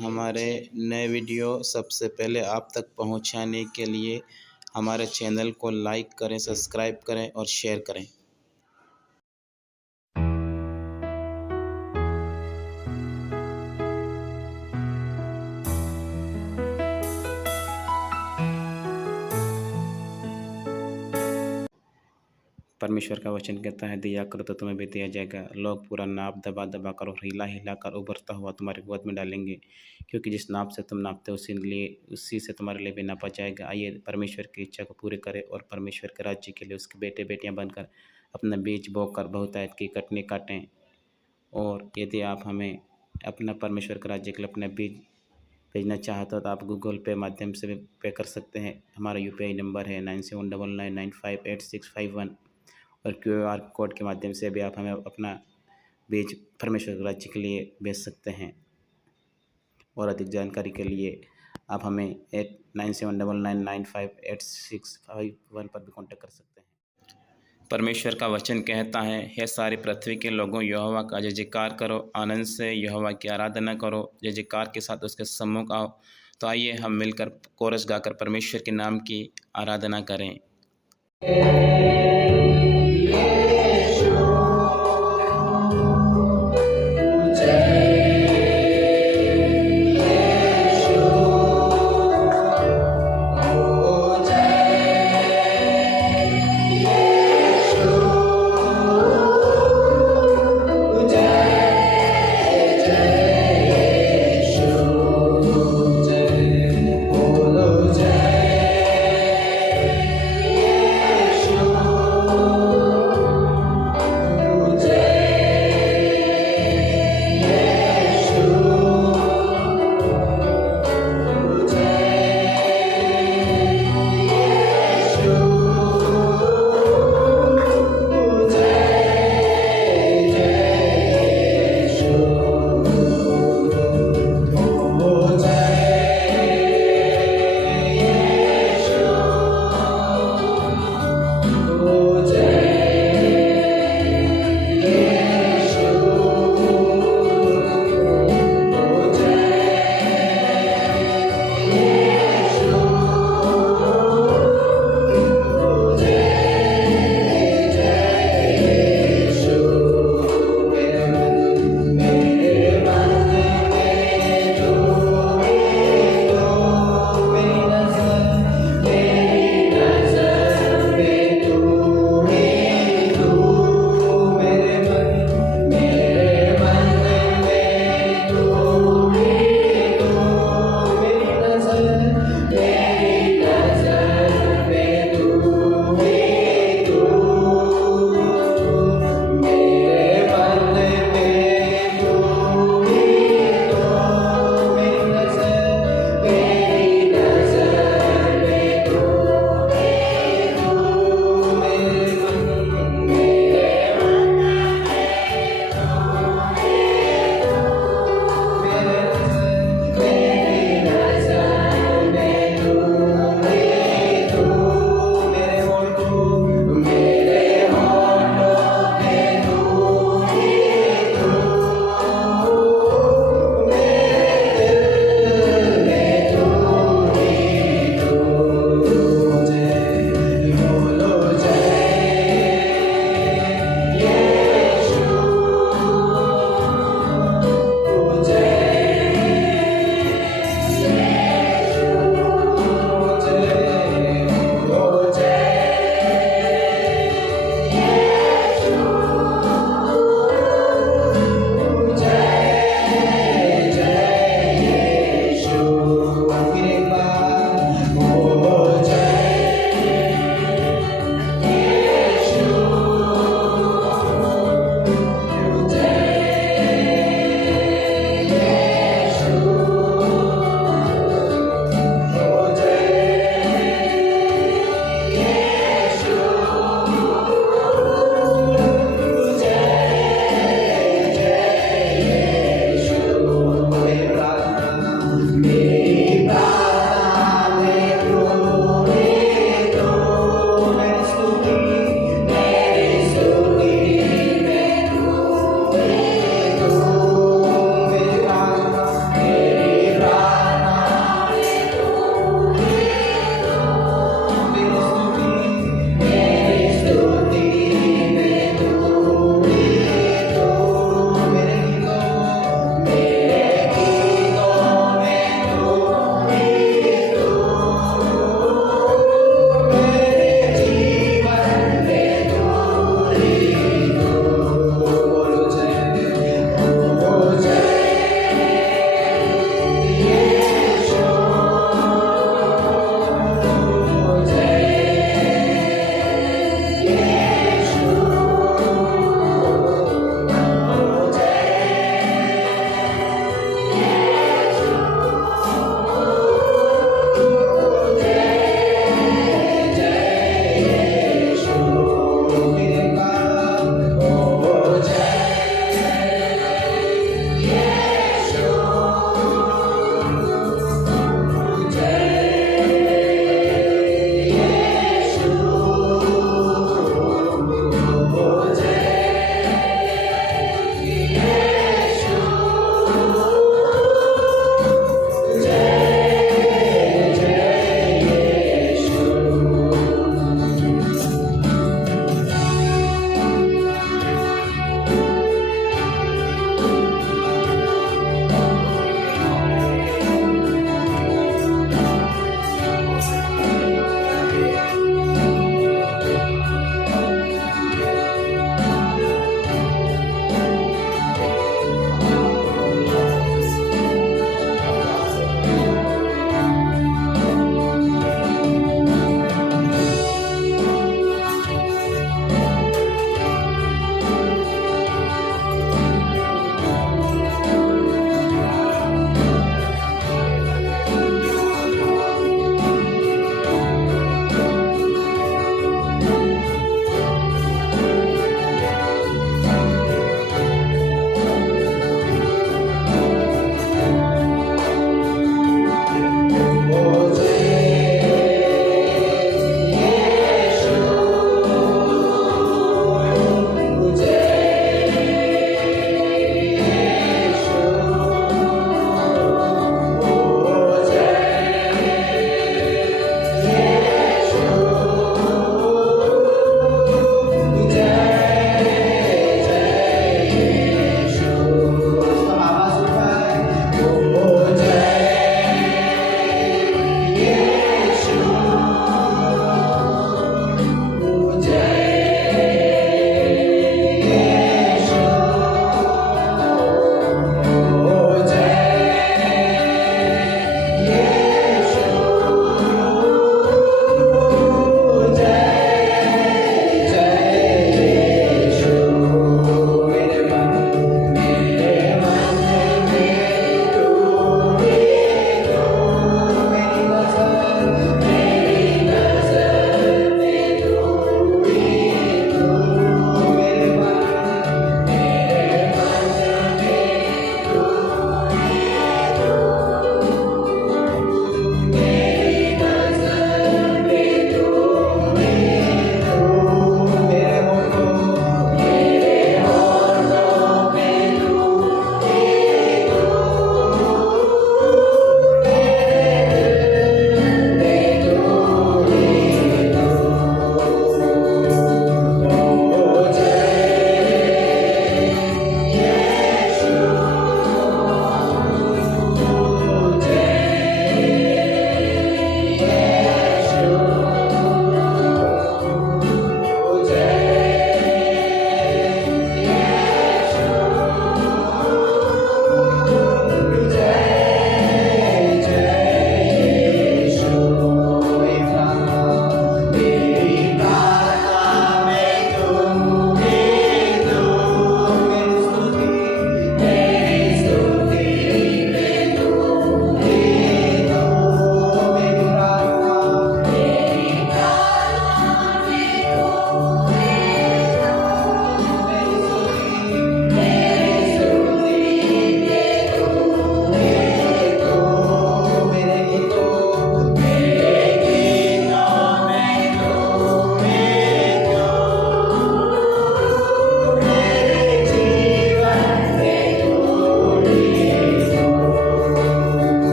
हमारे नए वीडियो सबसे पहले आप तक पहुंचाने के लिए हमारे चैनल को लाइक करें, सब्सक्राइब करें और शेयर करें। परमेश्वर का वचन कहता है, दिया करो तो तुम्हें भी दिया जाएगा। लोग पूरा नाप दबा दबा कर और हिला हिला कर उभरता हुआ तुम्हारी गोद में डालेंगे, क्योंकि जिस नाप से तुम नापते हो उसी से तुम्हारे लिए भी नापा जाएगा। आइए परमेश्वर की इच्छा को पूरी करें और परमेश्वर के राज्य के लिए उसके बेटे बेटियां बनकर अपना बीज बोकर बहुतायत की कटनी काटें। और यदि आप हमें अपना परमेश्वर के राज्य के लिए अपना बीज भेजना चाहते हो तो आप गूगल पे माध्यम से भी पे कर सकते हैं। हमारा UPI नंबर है 9799958651 और QR कोड के माध्यम से भी आप हमें अपना बीज परमेश्वर के राज्य के लिए भेज सकते हैं। और अधिक जानकारी के लिए आप हमें 9799958651 पर भी कॉन्टैक्ट कर सकते हैं। परमेश्वर का वचन कहता है, हे सारी पृथ्वी के लोगों, यहोवा का जय जयकार करो, आनंद से यहोवा की आराधना करो, जय जयकार के साथ उसके सम्मुख आओ। तो आइए हम मिलकर कोरस गाकर परमेश्वर के नाम की आराधना करें।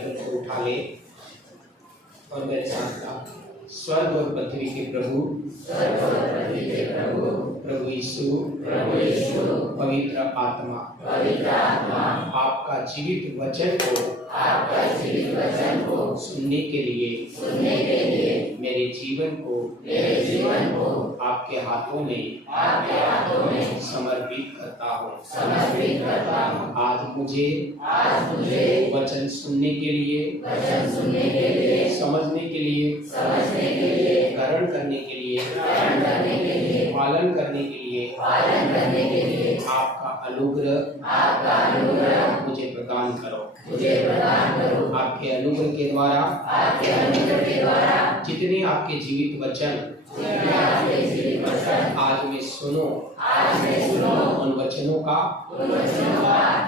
बाइबल को उठा ले और मेरे साथ का स्वर्ग और पृथ्वी के प्रभु प्रभु यीशु पवित्र आत्मा आपका जीवित वचन को सुनने के लिए मेरे जीवन को आपके हाथों में समर्पित करता हूँ। आज मुझे वचन सुनने के लिए समझने के लिए ग्रहण करने के लिए पालन करने के लिए आपका अनुग्रह मुझे प्रदान करो। आपके अनुग्रह के द्वारा जितने आपके जीवित वचन आज मैं सुनो उन वचनों का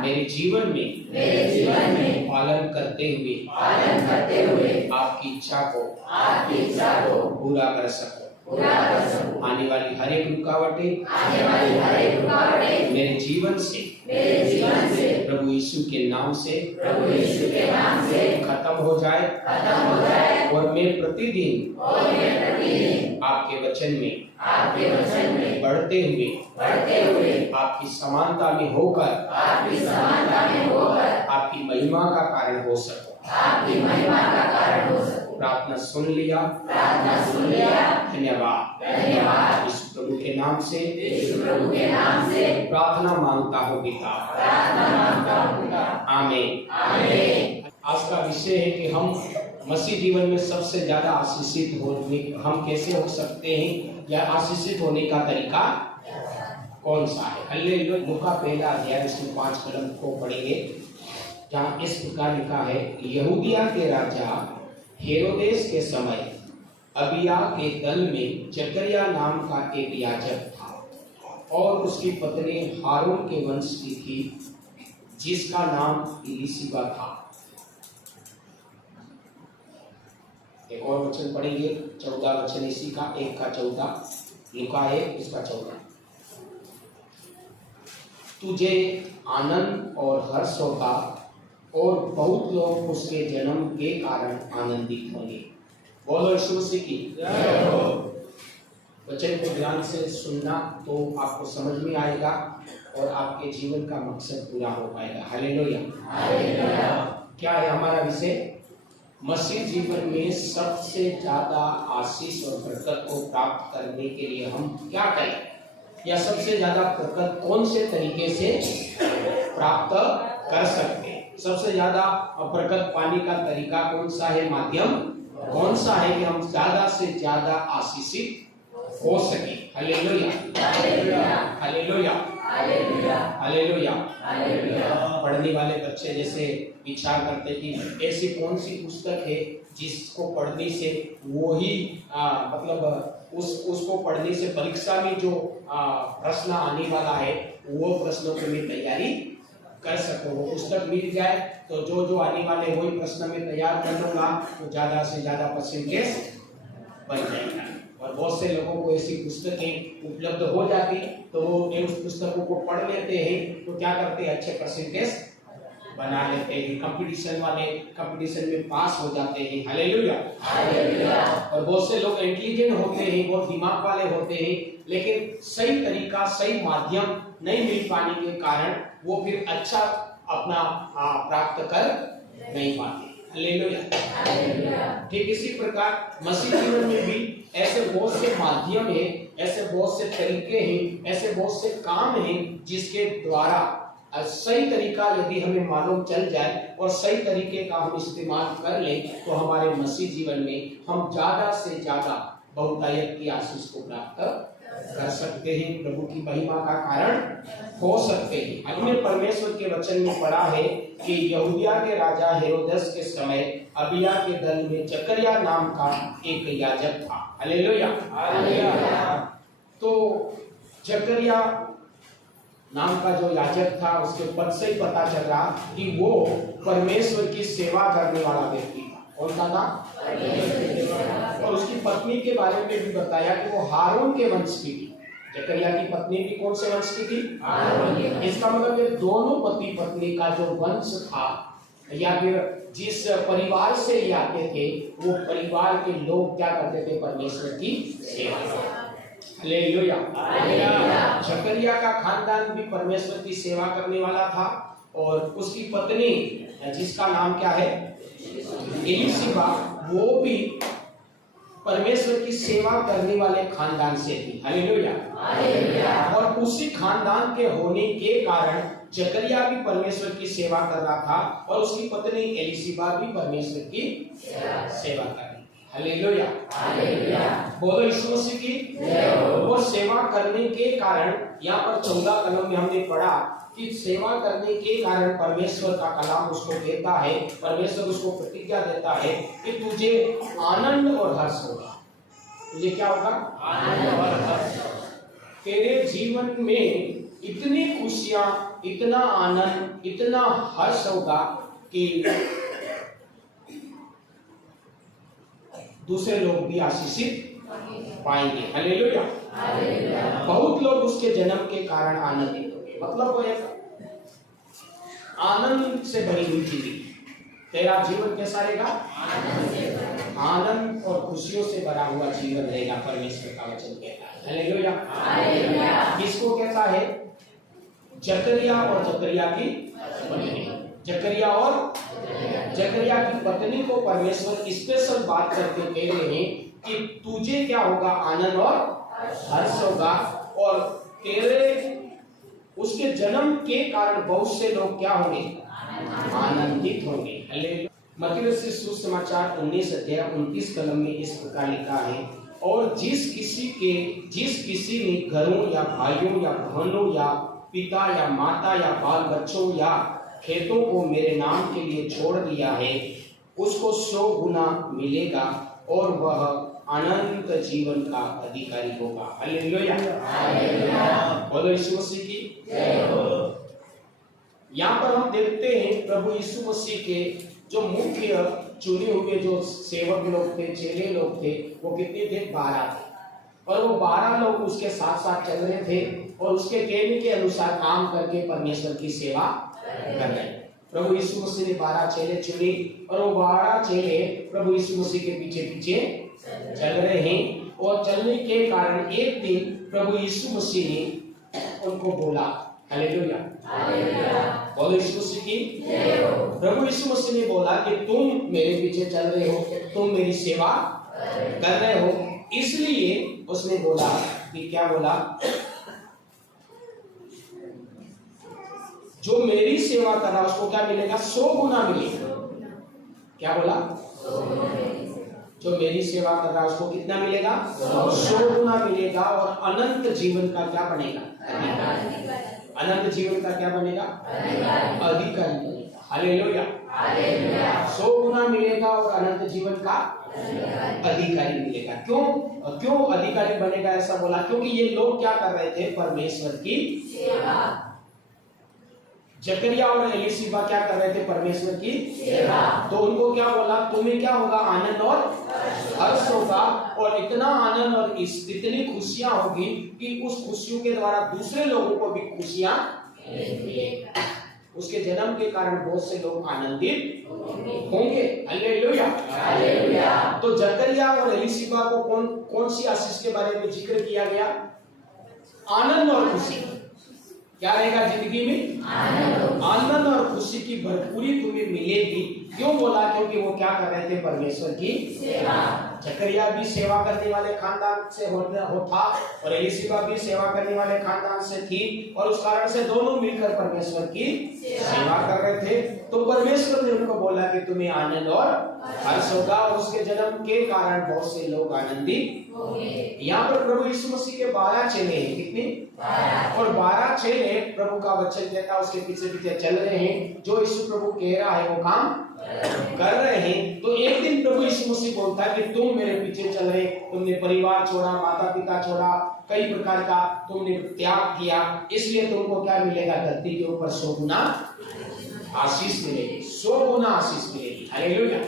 मेरे जीवन में पालन करते हुए आपकी इच्छा को पूरा कर सको। आने वाली हर एक रुकावटें मेरे जीवन से प्रभु यीशु के नाम से खत्म हो जाए और मैं प्रतिदिन आपके वचन में बढ़ते हुए आपकी समानता में होकर आपकी महिमा का कारण हो सको। प्रार्थना सुन लिया। धन्यवाद। यीशु प्रभु के नाम से प्रार्थना मांगता हूँ पिता। आमीन। आज का विषय है कि हम मसीह जीवन में सबसे ज्यादा आशीषित होने हम कैसे हो सकते हैं या आशीषित होने का तरीका कौन सा है। हालेलुया। लूका पहला अध्याय उसमें 5 कलम को पढ़ेंगे जहाँ इस प्रकार लिखा है, यहूदिया के राजा हेरोदेस के समय अबिया के दल में जकरिया नाम का एक याजक था और उसकी पत्नी हारून के वंश की थी जिसका नाम इलीशिबा था। एक और वचन पढ़ेंगे 14 वचन इसी का 1 का 14 लूका 1 उसका 14। तुझे आनंद और हर्ष होगा और बहुत लोग उसके जन्म के कारण आनंदित होंगे। बोलो यीशु मसीह की जय हो। वचन को ध्यान से सुनना तो आपको समझ में आएगा और आपके जीवन का मकसद पूरा हो पाएगा। हालेलुया। क्या है हमारा विषय? मसीह जीवन में सबसे ज्यादा आशीष और बरकत को प्राप्त करने के लिए हम क्या करें या सबसे ज्यादा बरकत कौन से तरीके से प्राप्त कर सकते हैं। सबसे ज्यादा बरकत पाने का तरीका कौन सा है, माध्यम कौन सा है कि हम ज्यादा से ज्यादा आशीषित हो सके। Hallelujah hallelujah hallelujah. पढ़ने वाले बच्चे जैसे विचार करते कि ऐसी कौन सी पुस्तक है जिसको पढ़ने से वो ही मतलब उसको पढ़ने से परीक्षा में जो प्रश्न आने वाला है वो प्रश्नों की मैं तैयारी कर सको। वो पुस्तक मिल जाए तो जो आने वाले वही प्रश्न में तैयार कर लूंगा तो ज्यादा से ज्यादा परसेंटेज बन जाएगा। और बहुत से लोगों को ऐसी पुस्तकें उपलब्ध हो जाती तो वो उस पुस्तकों को पढ़ लेते हैं तो क्या करते हैं, अच्छे परसेंटेज बना लेते हैं। कंपटीशन वाले कंपटीशन में पास हो जाते हैं। हालेलुया। और बहुत से लोग इंटेलिजेंट होते हैं, बहुत दिमाग वाले होते हैं, लेकिन सही तरीका सही माध्यम नहीं मिल पाने के कारण वो फिर अच्छा अपना प्राप्त कर नहीं पाते। हालेलुया। ठीक इसी प्रकार मसीह जीवन में भी ऐसे बहुत से माध्यम हैं, ऐसे बहुत से तरीके हैं, ऐसे बहुत से काम हैं जिसके द्वारा सही तरीका यदि हमें मालूम चल जाए और सही तरीके का हम इस्तेमाल कर लें तो हमारे मसीह जीवन में हम ज्यादा से ज्यादा बहुतायत की आशीष को प्राप्त कर सकते हैं, प्रभु की महिमा का कारण हो सकते हैं। हमने परमेश्वर के वचन में पढ़ा है कि यहूदिया के राजा हेरोदेस के समय अबिया के दल में जकरिया नाम का एक याजक था। हालेलुया। तो जकरिया नाम का जो याजक था उसके पद से ही पता चल रहा कि वो परमेश्वर की सेवा करने वाला व्यक्ति था। कौन सा था? और उसकी पत्नी के बारे में भी बताया कि वो हारून के वंश की थी। जकरिया की पत्नी भी कौन से वंश की थी? हारून। इसका मतलब ये दोनों पति पत्नी का जो वंश था या फिर जिस परिवार से ये आते थे वो परिवार के लोग क्या करते थे, परमेश्वर की सेवा। हालेलुया। जकरिया का खानदान भी परमेश्वर की सेवा करने वाला था और उसकी पत्नी जिसका नाम क्या है, एलीशिबा, वो भी परमेश्वर की सेवा करने वाले खानदान से थी। हालेलुया। और उसी खानदान के होने के कारण जकरिया भी परमेश्वर की सेवा कर रहा था और उसकी पत्नी एलीशिबा भी परमेश्वर की सेवा कर रही थी। हालेलुया। बोलो यीशु मसीह की। वो सेवा करने के कारण, यहाँ पर 14 कलम में हमने पढ़ा कि सेवा करने के कारण परमेश्वर का कलाम उसको देता है, परमेश्वर उसको प्रतिज्ञा देता है कि तुझे आनंद और हर्ष होगा। तुझे क्या होगा? आनंद और हर्ष। तेरे जीवन में इतनी खुशियां, इतना आनंद, इतना हर्ष होगा कि दूसरे लोग भी आशीषित पाएंगे। हालेलुया। बहुत लोग उसके जन्म के कारण आनंदित होंगे। मतलब वो एक आनंद से भरी हुई जिंदगी। तेरा जीवन कैसा रहेगा? आनंद और खुशियों से भरा हुआ जीवन रहेगा, परमेश्वर का वचन कहता है। हालेलुया। किसको कहता है? जकरिया और जकरिया की पत्नी। जकरिया की पत्नी को परमेश्वर स्पेशल बात करके कह रहे हैं कि तुझे क्या होगा? आनंद और हर्ष होगा और तेरे उसके जन्म के कारण बहुत से लोग क्या होंगे? आनंदित होंगे। हालेलुया। मत्ती रचित सुसमाचार 19 अध्याय 29 कलम में इस प्रकार लिखा है, और जिस किसी ने घरों या भाइयों या बहनों या पिता या माता या बाल बच्चों या खेतों को मेरे नाम के लिए छोड़ दिया है, उसको 100 गुना मिलेगा और वह अनंत जीवन का अधिकारी होगा। हालेलुया। बोलो यीशु मसीह की जय हो। यहाँ पर हम देखते हैं प्रभु यीशु मसीह के जो मुख्य चुने हुए जो सेवक लोग थे, चेले लोग थे, वो कितने थे? 12 थे। और वो 12 लोग उसके साथ साथ चल रहे थे और उसके कहने के अनुसार काम करके परमेश्वर की सेवा कर रहे हैं। प्रभु यीशु मसीह ने 12 चेले चुने और वो 12 चेले प्रभु यीशु मसीह के पीछे पीछे चल रहे हैं। और चलने के कारण एक दिन प्रभु यीशु मसीह ने उनको बोला। हालेलुया। बोलो यीशु मसीह की जय हो। प्रभु यीशु मसीह ने बोला कि तुम मेरे पीछे चल रहे हो, तुम मेरी सेवा कर रहे हो, इसलिए उसने बोला कि क्या बोला? जो मेरी सेवा कर रहा उसको क्या मिलेगा? 100 गुना मिलेगा। क्या बोला? जो मेरी सेवा कर रहा उसको कितना मिलेगा? 100 गुना मिलेगा और अनंत जीवन का क्या बनेगा? अनंत जीवन का क्या बनेगा? अधिकारी बनेगा। हालेलुया। 100 गुना मिलेगा और अनंत जीवन का अधिकारी मिलेगा। क्यों अधिकारी बनेगा ऐसा बोला? क्योंकि ये लोग क्या कर रहे थे? परमेश्वर की सेवा। जकरिया और एलीशिबा क्या कर रहे थे? परमेश्वर की सेवा। तो उनको क्या बोला? तुम्हें क्या होगा? आनंद और हर्ष होगा और इतना आनंद और इतनी खुशियां होगी कि उस खुशियों के द्वारा दूसरे लोगों को भी खुशियां मिलेंगी। उसके जन्म के कारण बहुत से लोग आनंदित होंगे। हालेलुया। तो जकरिया और एलीशिबा को कौन सी आशीष के बारे में जिक्र किया गया? आनंद और खुशी। क्या रहेगा जिंदगी में? आनंद और खुशी की भरपूरी तुम्हें मिलेगी। क्यों बोला? क्योंकि वो क्या कर रहे थे? परमेश्वर की सेवा। जकरिया भी सेवा करने वाले खानदान से होता और एलीशिबा भी सेवा करने वाले खानदान से थी और उस कारण से दोनों मिलकर परमेश्वर की सेवा कर रहे थे। तो परमेश्वर ने उनको बोला कि तुम्हें आनंद और हर्ष होगा और उसके जन्म के कारण बहुत से लोग आनंदित होंगे। यहाँ पर प्रभु यीशु मसीह के 12 चेले हैं। कितने? 12। और 12 चेले प्रभु का वचन देता उसके पीछे पीछे चल रहे हैं। जो यीशु प्रभु कह रहा है वो काम कर रहे हैं। तो एक दिन प्रभु यीशु मसीह बोलता है कि तुम मेरे पीछे चल रहे, तुमने परिवार छोड़ा, माता पिता छोड़ा, कई प्रकार का तुमने त्याग किया, इसलिए तुमको क्या मिलेगा? धरती के ऊपर 100 गुना आशीष मिलेगी। 100 गुना आशीष मिलेगी। हालेलुया।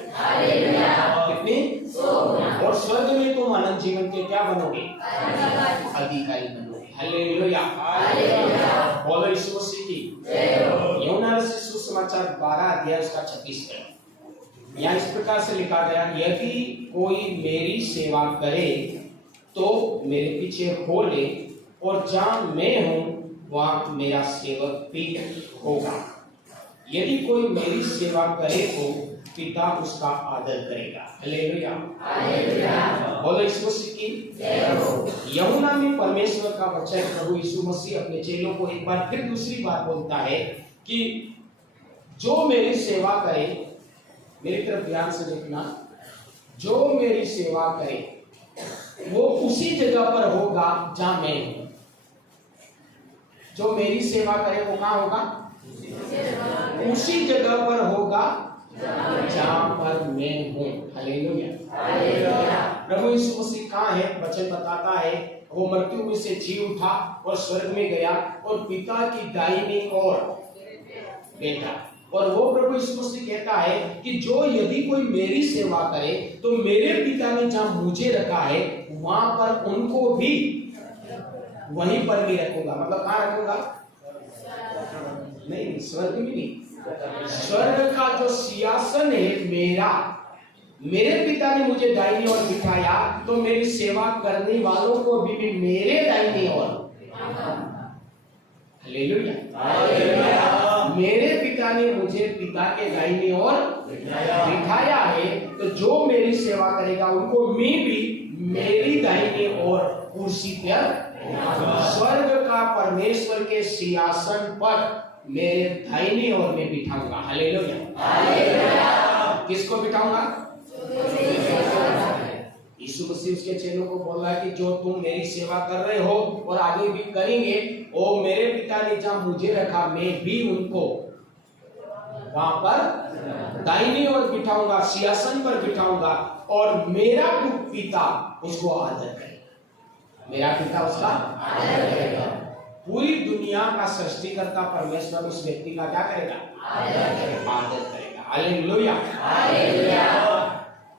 कितनी? 100 गुना। और स्वर्ग में तुम अनंत जीवन के क्या बनोगे? अधिकारी बनोगे। हालेलुया। बोलो यीशु मसीह की जय हो। यूहन्ना रचित सुसमाचार 12 अध्याय उसका 26 यहाँ इस प्रकार से लिखा गया, यदि कोई मेरी सेवा करे तो मेरे पीछे हो ले, और जहाँ मैं हूँ वहाँ मेरा सेवक भी होगा। यदि कोई मेरी सेवा करे तो पिता उसका आदर करेगा। हालेलुया, बोलो यीशु मसीह की जय हो। यूहन्ना में परमेश्वर का वचन प्रभु यीशु मसीह अपने चेलों को एक बार फिर दूसरी बार बोलता है कि जो मेरी सेवा करे, मेरी तरफ ध्यान से देखना, जो मेरी सेवा करे वो उसी जगह पर होगा जहां मैं हूं। जो मेरी सेवा करे वो कहां होगा? उसी जगह पर होगा जहां पर मैं हूं। हालेलुया। प्रभु यीशु मसीह कहां है? वचन बताता है वो मृत्यु में से जी उठा और स्वर्ग में गया और पिता की दाहिनी ओर बैठा। और वो प्रभु यीशु मसीह कहता है कि जो यदि कोई मेरी सेवा करे तो मेरे पिता ने जहां मुझे रखा है वहां पर उनको भी वहीं पर भी रखूंगा। मतलब कहां रखूंगा? नहीं, स्वर्ग में नहीं। स्वर्ग का जो सिंहासन है मेरा, मेरे पिता ने मुझे दाहिनी ओर बिठाया, तो मेरी सेवा करने वालों को भी मेरे दाहिनी ओर। हालेलुया। मेरे पिता ने मुझे पिता के दाहिनी ओर बिठाया है, तो जो मेरी सेवा करेगा उनको मैं भी मेरी दाहिनी ओर कुर्सी पर, स्वर्ग का परमेश्वर के सिंहासन पर मेरे दाहिनी ओर में बिठाऊंगा। हालेलुया। किसको बिठाऊंगा? यीशु मसीह उसके चेलों को बोल रहा है कि जो तुम मेरी सेवा कर रहे हो और आगे भी करेंगे, वो मेरे पिता ने जहां मुझे रखा मैं भी उनको वहां पर दाहिनी ओर बिठाऊंगा, सिंहासन पर बिठाऊंगा, और मेरा पिता उसको आदर करेगा। मेरा पिता उसका आदर करेगा। पूरी दुनिया का सृष्टिकर्ता परमेश्वर उस व्यक्ति का क्या करेगा? आदर करेगा। हालेलुया।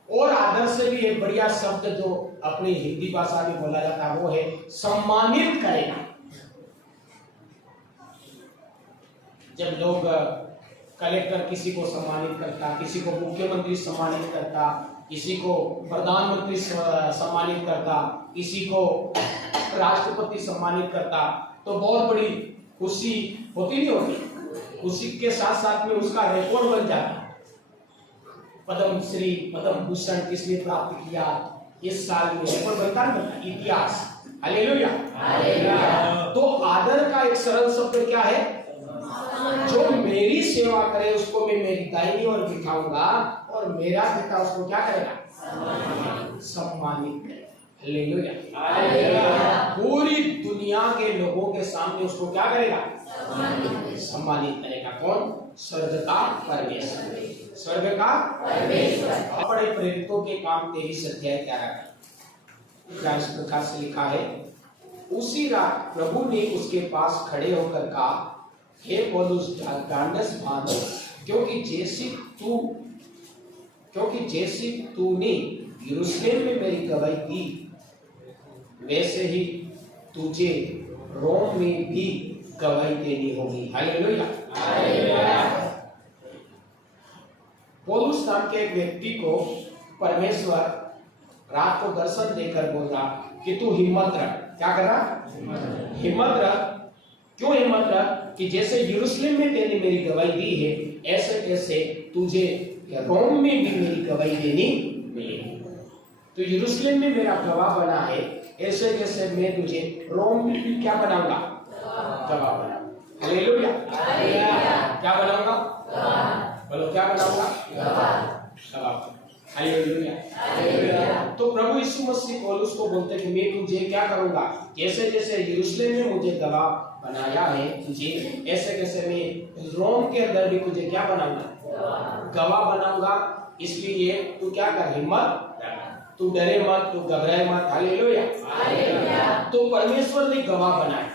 और आदर से भी एक बढ़िया शब्द जो अपनी हिंदी भाषा में बोला जाता है वो है सम्मानित करेगा। जब लोग कलेक्टर किसी को सम्मानित करता, किसी को मुख्यमंत्री सम्मानित करता, किसी को प्रधानमंत्री सम्मानित करता, किसी को राष्ट्रपति सम्मानित करता, तो बहुत बड़ी खुशी होती नहीं होती? खुशी के साथ साथ में उसका रिकॉर्ड बन जाता। पद्म श्री, पद्म भूषण किसने प्राप्त किया इस साल में, रिकॉर्ड बनता नहीं, इतिहास। हालेलुया। तो आदर का एक सरल शब्द क्या है? जो मेरी सेवा करे उसको मैं मेरी दाहिनी ओर बिठाऊंगा, और मेरा पिता उसको क्या करेगा? सम्मानित करेगा। हालेलुया। पूरी दुनिया के लोगों के सामने उसको क्या करेगा? सम्मानित करेगा। कौन? स्वर्ग का परमेश्वर। स्वर्ग का परमेश्वर। बड़े प्रेरितों के काम 23 अध्याय 11 इस प्रकार से लिखा है, उसी रात प्रभु ने उसके पास खड़े होकर कहा, हे पौलुस ढांढस बांध, क्योंकि जैसी तूने यरूशलेम में मेरी गवाही दी, वैसे ही तुझे रोम में भी गवाही देनी होगी। हालेलुया। पौलुस नाम के एक व्यक्ति को परमेश्वर रात को दर्शन देकर बोला कि तू हिम्मत रख। क्या कर रहा? हिम्मत रख। क्यों हिम्मत रख? कि जैसे यरूशलेम में तेने मेरी गवाही दी है, ऐसे कैसे तुझे रोम में भी मेरी गवाही देनी मिलेगी। तो यरूशलेम में मेरा गवाह बना है, ऐसे जैसे मैं तुझे रोम में भी क्या बनाऊंगा? गवाह बनाऊंगा। हालेलुया। क्या बनाऊंगा? बोलो, क्या बनाऊंगा? गवाह। हालेलुया। तो प्रभु यीशु मसीह पौलुस को बोलते कि मैं तुझे क्या करूंगा? जैसे जैसे यरूशलेम में मुझे गवाह बनाया है तुझे, ऐसे कैसे मैं रोम के अंदर भी तुझे क्या बनाऊंगा? गवाह बनाऊंगा। इसलिए तू क्या कर? हिम्मत, तू डरे मत, तू घबराए मत। हालेलुया। तो परमेश्वर ने गवाह बनाया,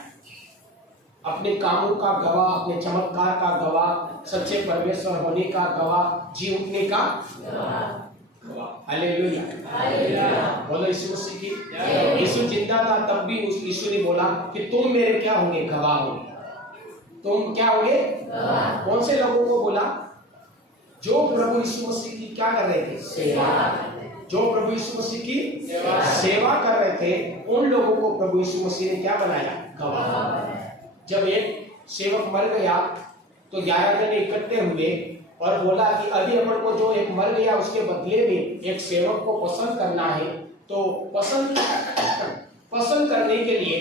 अपने कामों का गवाह, अपने चमत्कार का गवाह, सच्चे परमेश्वर होने का गवाह, जी उठने का गवाह। हालेलुया। बोलो यीशु मसीह की। यीशु जिंदा था तब भी उस यीशु ने बोला कि तुम मेरे क्या होंगे? गवाह होंगे। तुम क्या होंगे? कौन से लोगों को बोला? जो प्रभु यीशु मसीह की क्या कर रहे थे? सेवा। जो प्रभु यीशु मसीह की सेवा कर रहे थे, उन लोगों को प्रभु यीशु मसीह ने क्या बनाया? गवाह। जब एक सेवक मर गया तो 11 जने इकट्ठे हुए और बोला कि अभी अपन को जो एक मर गया उसके बदले में एक सेवक को पसंद करना है, तो पसंद करने के लिए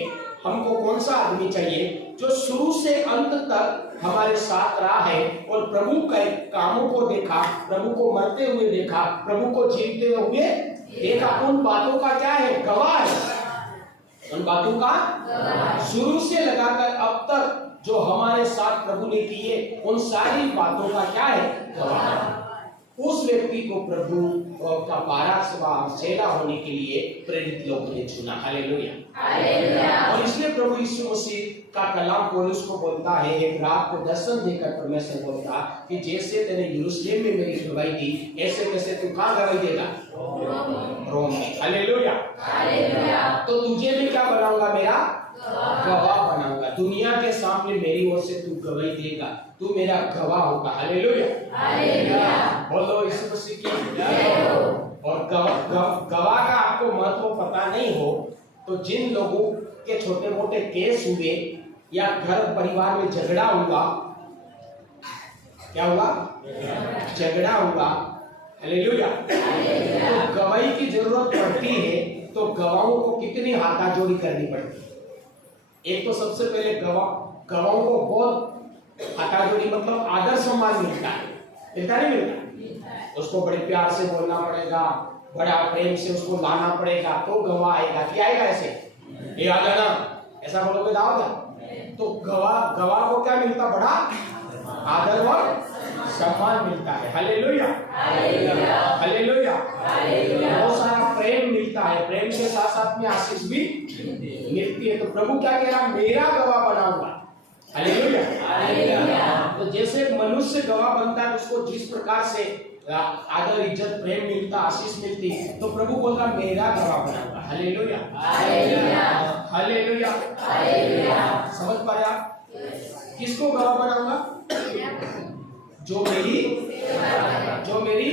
हमको कौन सा आदमी चाहिए जो शुरू से अंत तक हमारे साथ रहा है और प्रभु के कामों को देखा, प्रभु को मरते हुए देखा, प्रभु को जीते हुए देखा, उन बातों का क्या है? गवाह है। उन बातों का शुरू से लगाकर अब तक जो हमारे साथ प्रभु ने किए, उन सारी बातों का क्या है? गवाह। उस व्यक्ति को प्रभु का बारह चेला होने के लिए प्रेरित लोगों ने चुना। हालेलुया। और इसलिए प्रभु यीशु मसीह का कलाम पौलुस को बोलता है, एक रात को दर्शन देकर परमेश्वर बोलता कि जैसे तेने यरूशलेम में मेरी गवाही दी, ऐसे कैसे तू कहाँ गवाही देगा? रोम में। हालेलुया। तो तुझे भी क्या बनाऊंगा? मेरा गवाह बनाऊंगा। दुनिया के सामने मेरी ओर से तू गवाही देगा, तू मेरा गवाह होगा। हालेलुया। बोलो यीशु मसीह की जय हो। और गवाह का आपको महत्व पता नहीं हो तो जिन लोगों के छोटे मोटे केस हुए या घर परिवार में झगड़ा हुआ, क्या हुआ? झगड़ा हुआ। हालेलुया। तो गवाही की जरूरत पड़ती है, तो गवाहों को कितनी हाथाजोड़ी करनी पड़ती है? एक तो सबसे पहले गवाहों को बहुत हाथाजोड़ी मतलब आदर सम्मान मिलता है। मिलता नहीं मिलता? उसको बड़े प्यार से बोलना पड़ेगा, बड़ा प्रेम से उसको लाना पड़ेगा, तो गवाह आएगा। क्या आएगा? ऐसे ये आ जाना, ऐसा बोलोगे दाऊद? तो गवाह को क्या मिलता? बड़ा आदर और सम्मान मिलता है। हालेलुया। हालेलुया। बहुत सारा प्रेम मिलता है, प्रेम के साथ साथ में आशीष भी मिलती है। तो प्रभु क्या कह रहा? मेरा गवाह बनाऊंगा। हालेलुया। तो जैसे मनुष्य गवाह बनता है, उसको जिस प्रकार से आदर इज्जत प्रेम मिलता, आशीष मिलती, तो प्रभु बोल रहा मेरा गवाह बनाऊंगा। हालेलुया। हालेलुया। समझ पाया? किसको गवाह बनाऊंगा? जो मेरी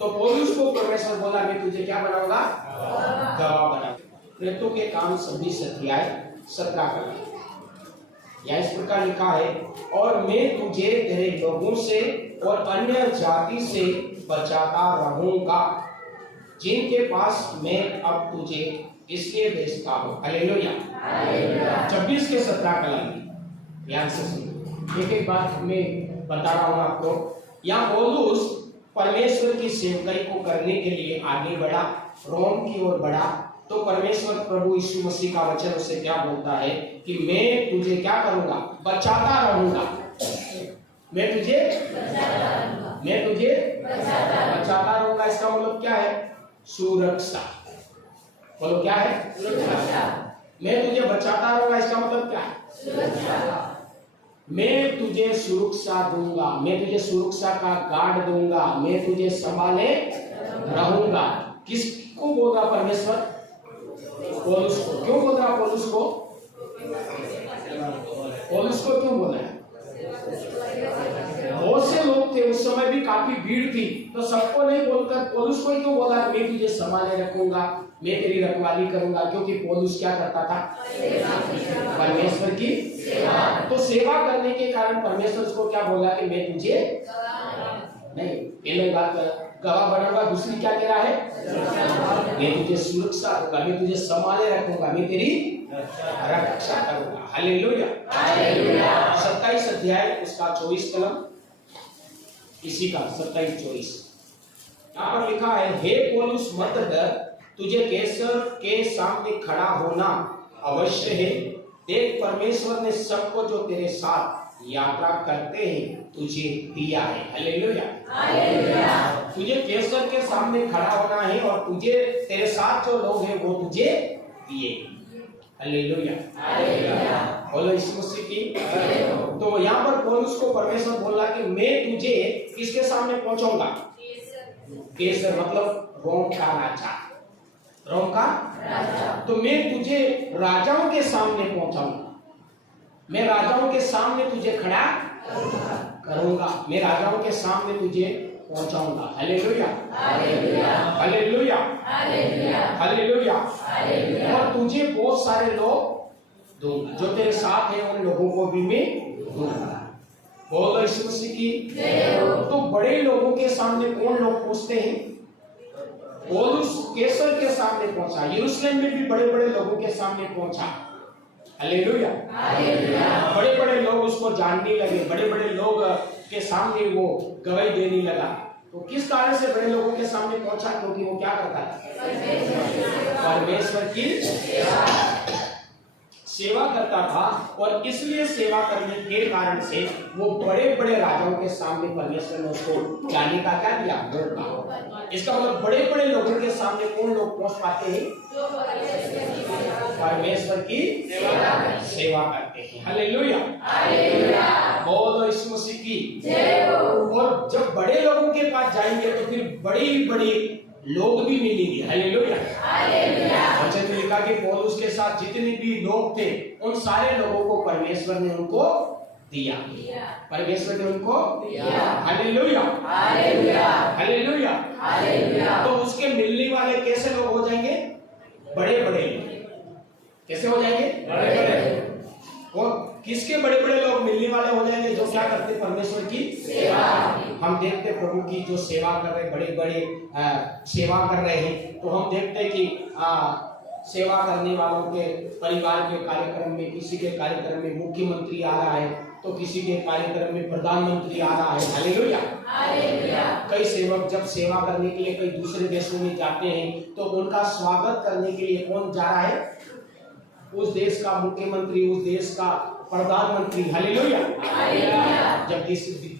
तो पौलुस को परमेश्वर बोला मैं तुझे क्या बनाऊंगा? गवाह बनाऊंगा। प्रेरितों के काम 26 अध्याय 17 का या इस प्रकार लिखा है, और मैं तुझे तेरे लोगों से और अन्य जाति से बचाता रहूंगा जिनके पास मैं अब तुझे इसलिए भेजता हूँ। हालेलुया। 26 के 17 का लाइन ध्यान से सुनो। एक बात मैं बता रहा हूँ आपको। यहाँ पौलुस परमेश्वर की सेवकाई को करने के लिए आगे बढ़ा, रोम की ओर बढ़ा, तो परमेश्वर प्रभु यीशु मसीह का वचन उसे क्या बोलता है कि मैं तुझे क्या करूंगा? बचाता रहूंगा। मैं तुझे बचाता रहूंगा। इसका मतलब क्या है? सुरक्षा। बोलो क्या है? मैं तुझे बचाता रहूंगा, इसका मतलब क्या है? सुरक्षा। मैं तुझे सुरक्षा दूंगा, मैं तुझे सुरक्षा का गार्ड दूंगा, मैं तुझे संभाले रहूंगा। किसको बोल रहा परमेश्वर? पौलुस को। क्यों बोल रहा पौलुस को? पौलुस को क्यों बोला है? बहुत से लोग थे उस समय, भी काफी भीड़ थी, तो सबको नहीं बोलकर पौलुस को ही क्यों बोला? मैं तुझे संभाले रखूंगा, मैं तेरी रखवाली करूंगा। क्योंकि पौलुस क्या करता था? परमेश्वर की सेवा। तो सेवा करने के कारण परमेश्वर उसको क्या बोला कि मैं तुझे नहीं, पहले बात गवाह बनाऊंगा। दूसरी क्या कह रहा है? मैं तुझे सुरक्षा दूंगा, मैं तुझे संभाले रखूंगा, मैं तेरी रक्षा करूंगा। हालेलुया। 27 अध्याय उसका 24 कलम, इसी का 27-24 यहाँ पर लिखा है, हे पौलुस मत डर, तुझे कैसर के सामने खड़ा होना अवश्य है। देख परमेश्वर ने सबको जो तेरे साथ यात्रा करते हैं तुझे दिया है। हालेलुया। तुझे कैसर के सामने खड़ा होना है और तुझे तेरे साथ जो लोग हैं वो तुझे दिए। हालेलुया। बोलो यीशु मसीह की। तो यहाँ पर पौलुस को परमेश्वर बोला कि मैं तुझे किसके सामने पहुंचाऊंगा? कैसर मतलब रोम का राजा। रोम का राजा। तो मैं तुझे राजाओं के सामने पहुंचाऊंगा, मैं राजाओं के सामने तुझे खड़ा करूंगा, मैं राजाओं के सामने तुझे पहुंचाऊंगा। Hallelujah, hallelujah, hallelujah, hallelujah, hallelujah. और तुझे बहुत सारे लोग दूंगा, जो तेरे साथ है उन लोगों को भी मैं दूंगा। बोलो यीशु मसीह की जय हो। तो बड़े लोगों के सामने कौन लोग पहुंचते हैं? पौलुस कैसर के सामने पहुंचा, यरूशलेम में भी बड़े बड़े लोगों के सामने पहुंचा। Hallelujah, hallelujah. बड़े बड़े लोग उसको जानने लगे, बड़े बड़े लोग के सामने वो गवाही देने लगा। तो किस कारण से बड़े लोगों के सामने पहुंचा? क्योंकि वो क्या करता है? परमेश्वर की सेवा करता था, और इसलिए सेवा करने के कारण से वो बड़े बड़े राजाओं के सामने परमेश्वर ने उसको जाने का क्या दिया? मौका। इसका मतलब बड़े बड़े लोगों के सामने कौन लोग पहुंच पाते हैं? परमेश्वर की सेवा करते हैं। Hallelujah, hallelujah. बोलो यीशु मसीह की जय हो। और जब बड़े लोगों के पास जाएंगे तो फिर बड़ी बड़ी लोग भी मिलेंगे। Hallelujah, hallelujah. वचन में लिखा कि पौलुस के साथ जितने भी लोग थे उन सारे लोगों को परमेश्वर ने उनको दिया, परमेश्वर ने उनको दिया। Hallelujah, hallelujah, hallelujah, hallelujah. तो उसके मिलने वाले कैसे लोग हो जाएंगे? बड़े बड़े लोग। कैसे हो जाएंगे? बड़े बड़े। और किसके बड़े बड़े लोग मिलने वाले हो जाएंगे? जो क्या करते? परमेश्वर की सेवा। हम देखते प्रभु की जो सेवा कर रहे, बड़े बड़े सेवा कर रहे हैं, तो हम देखते कि सेवा करने वालों के परिवार के कार्यक्रम में, किसी के कार्यक्रम में मुख्यमंत्री आ रहा है, तो किसी के कार्यक्रम में प्रधानमंत्री आ रहा है। Hallelujah, hallelujah. कई सेवक जब सेवा करने के लिए कई दूसरे देशों में जाते हैं तो उनका स्वागत करने के लिए कौन जा रहा है? उस देश का मुख्यमंत्री, उस देश का प्रधानमंत्री। Hallelujah, hallelujah. जब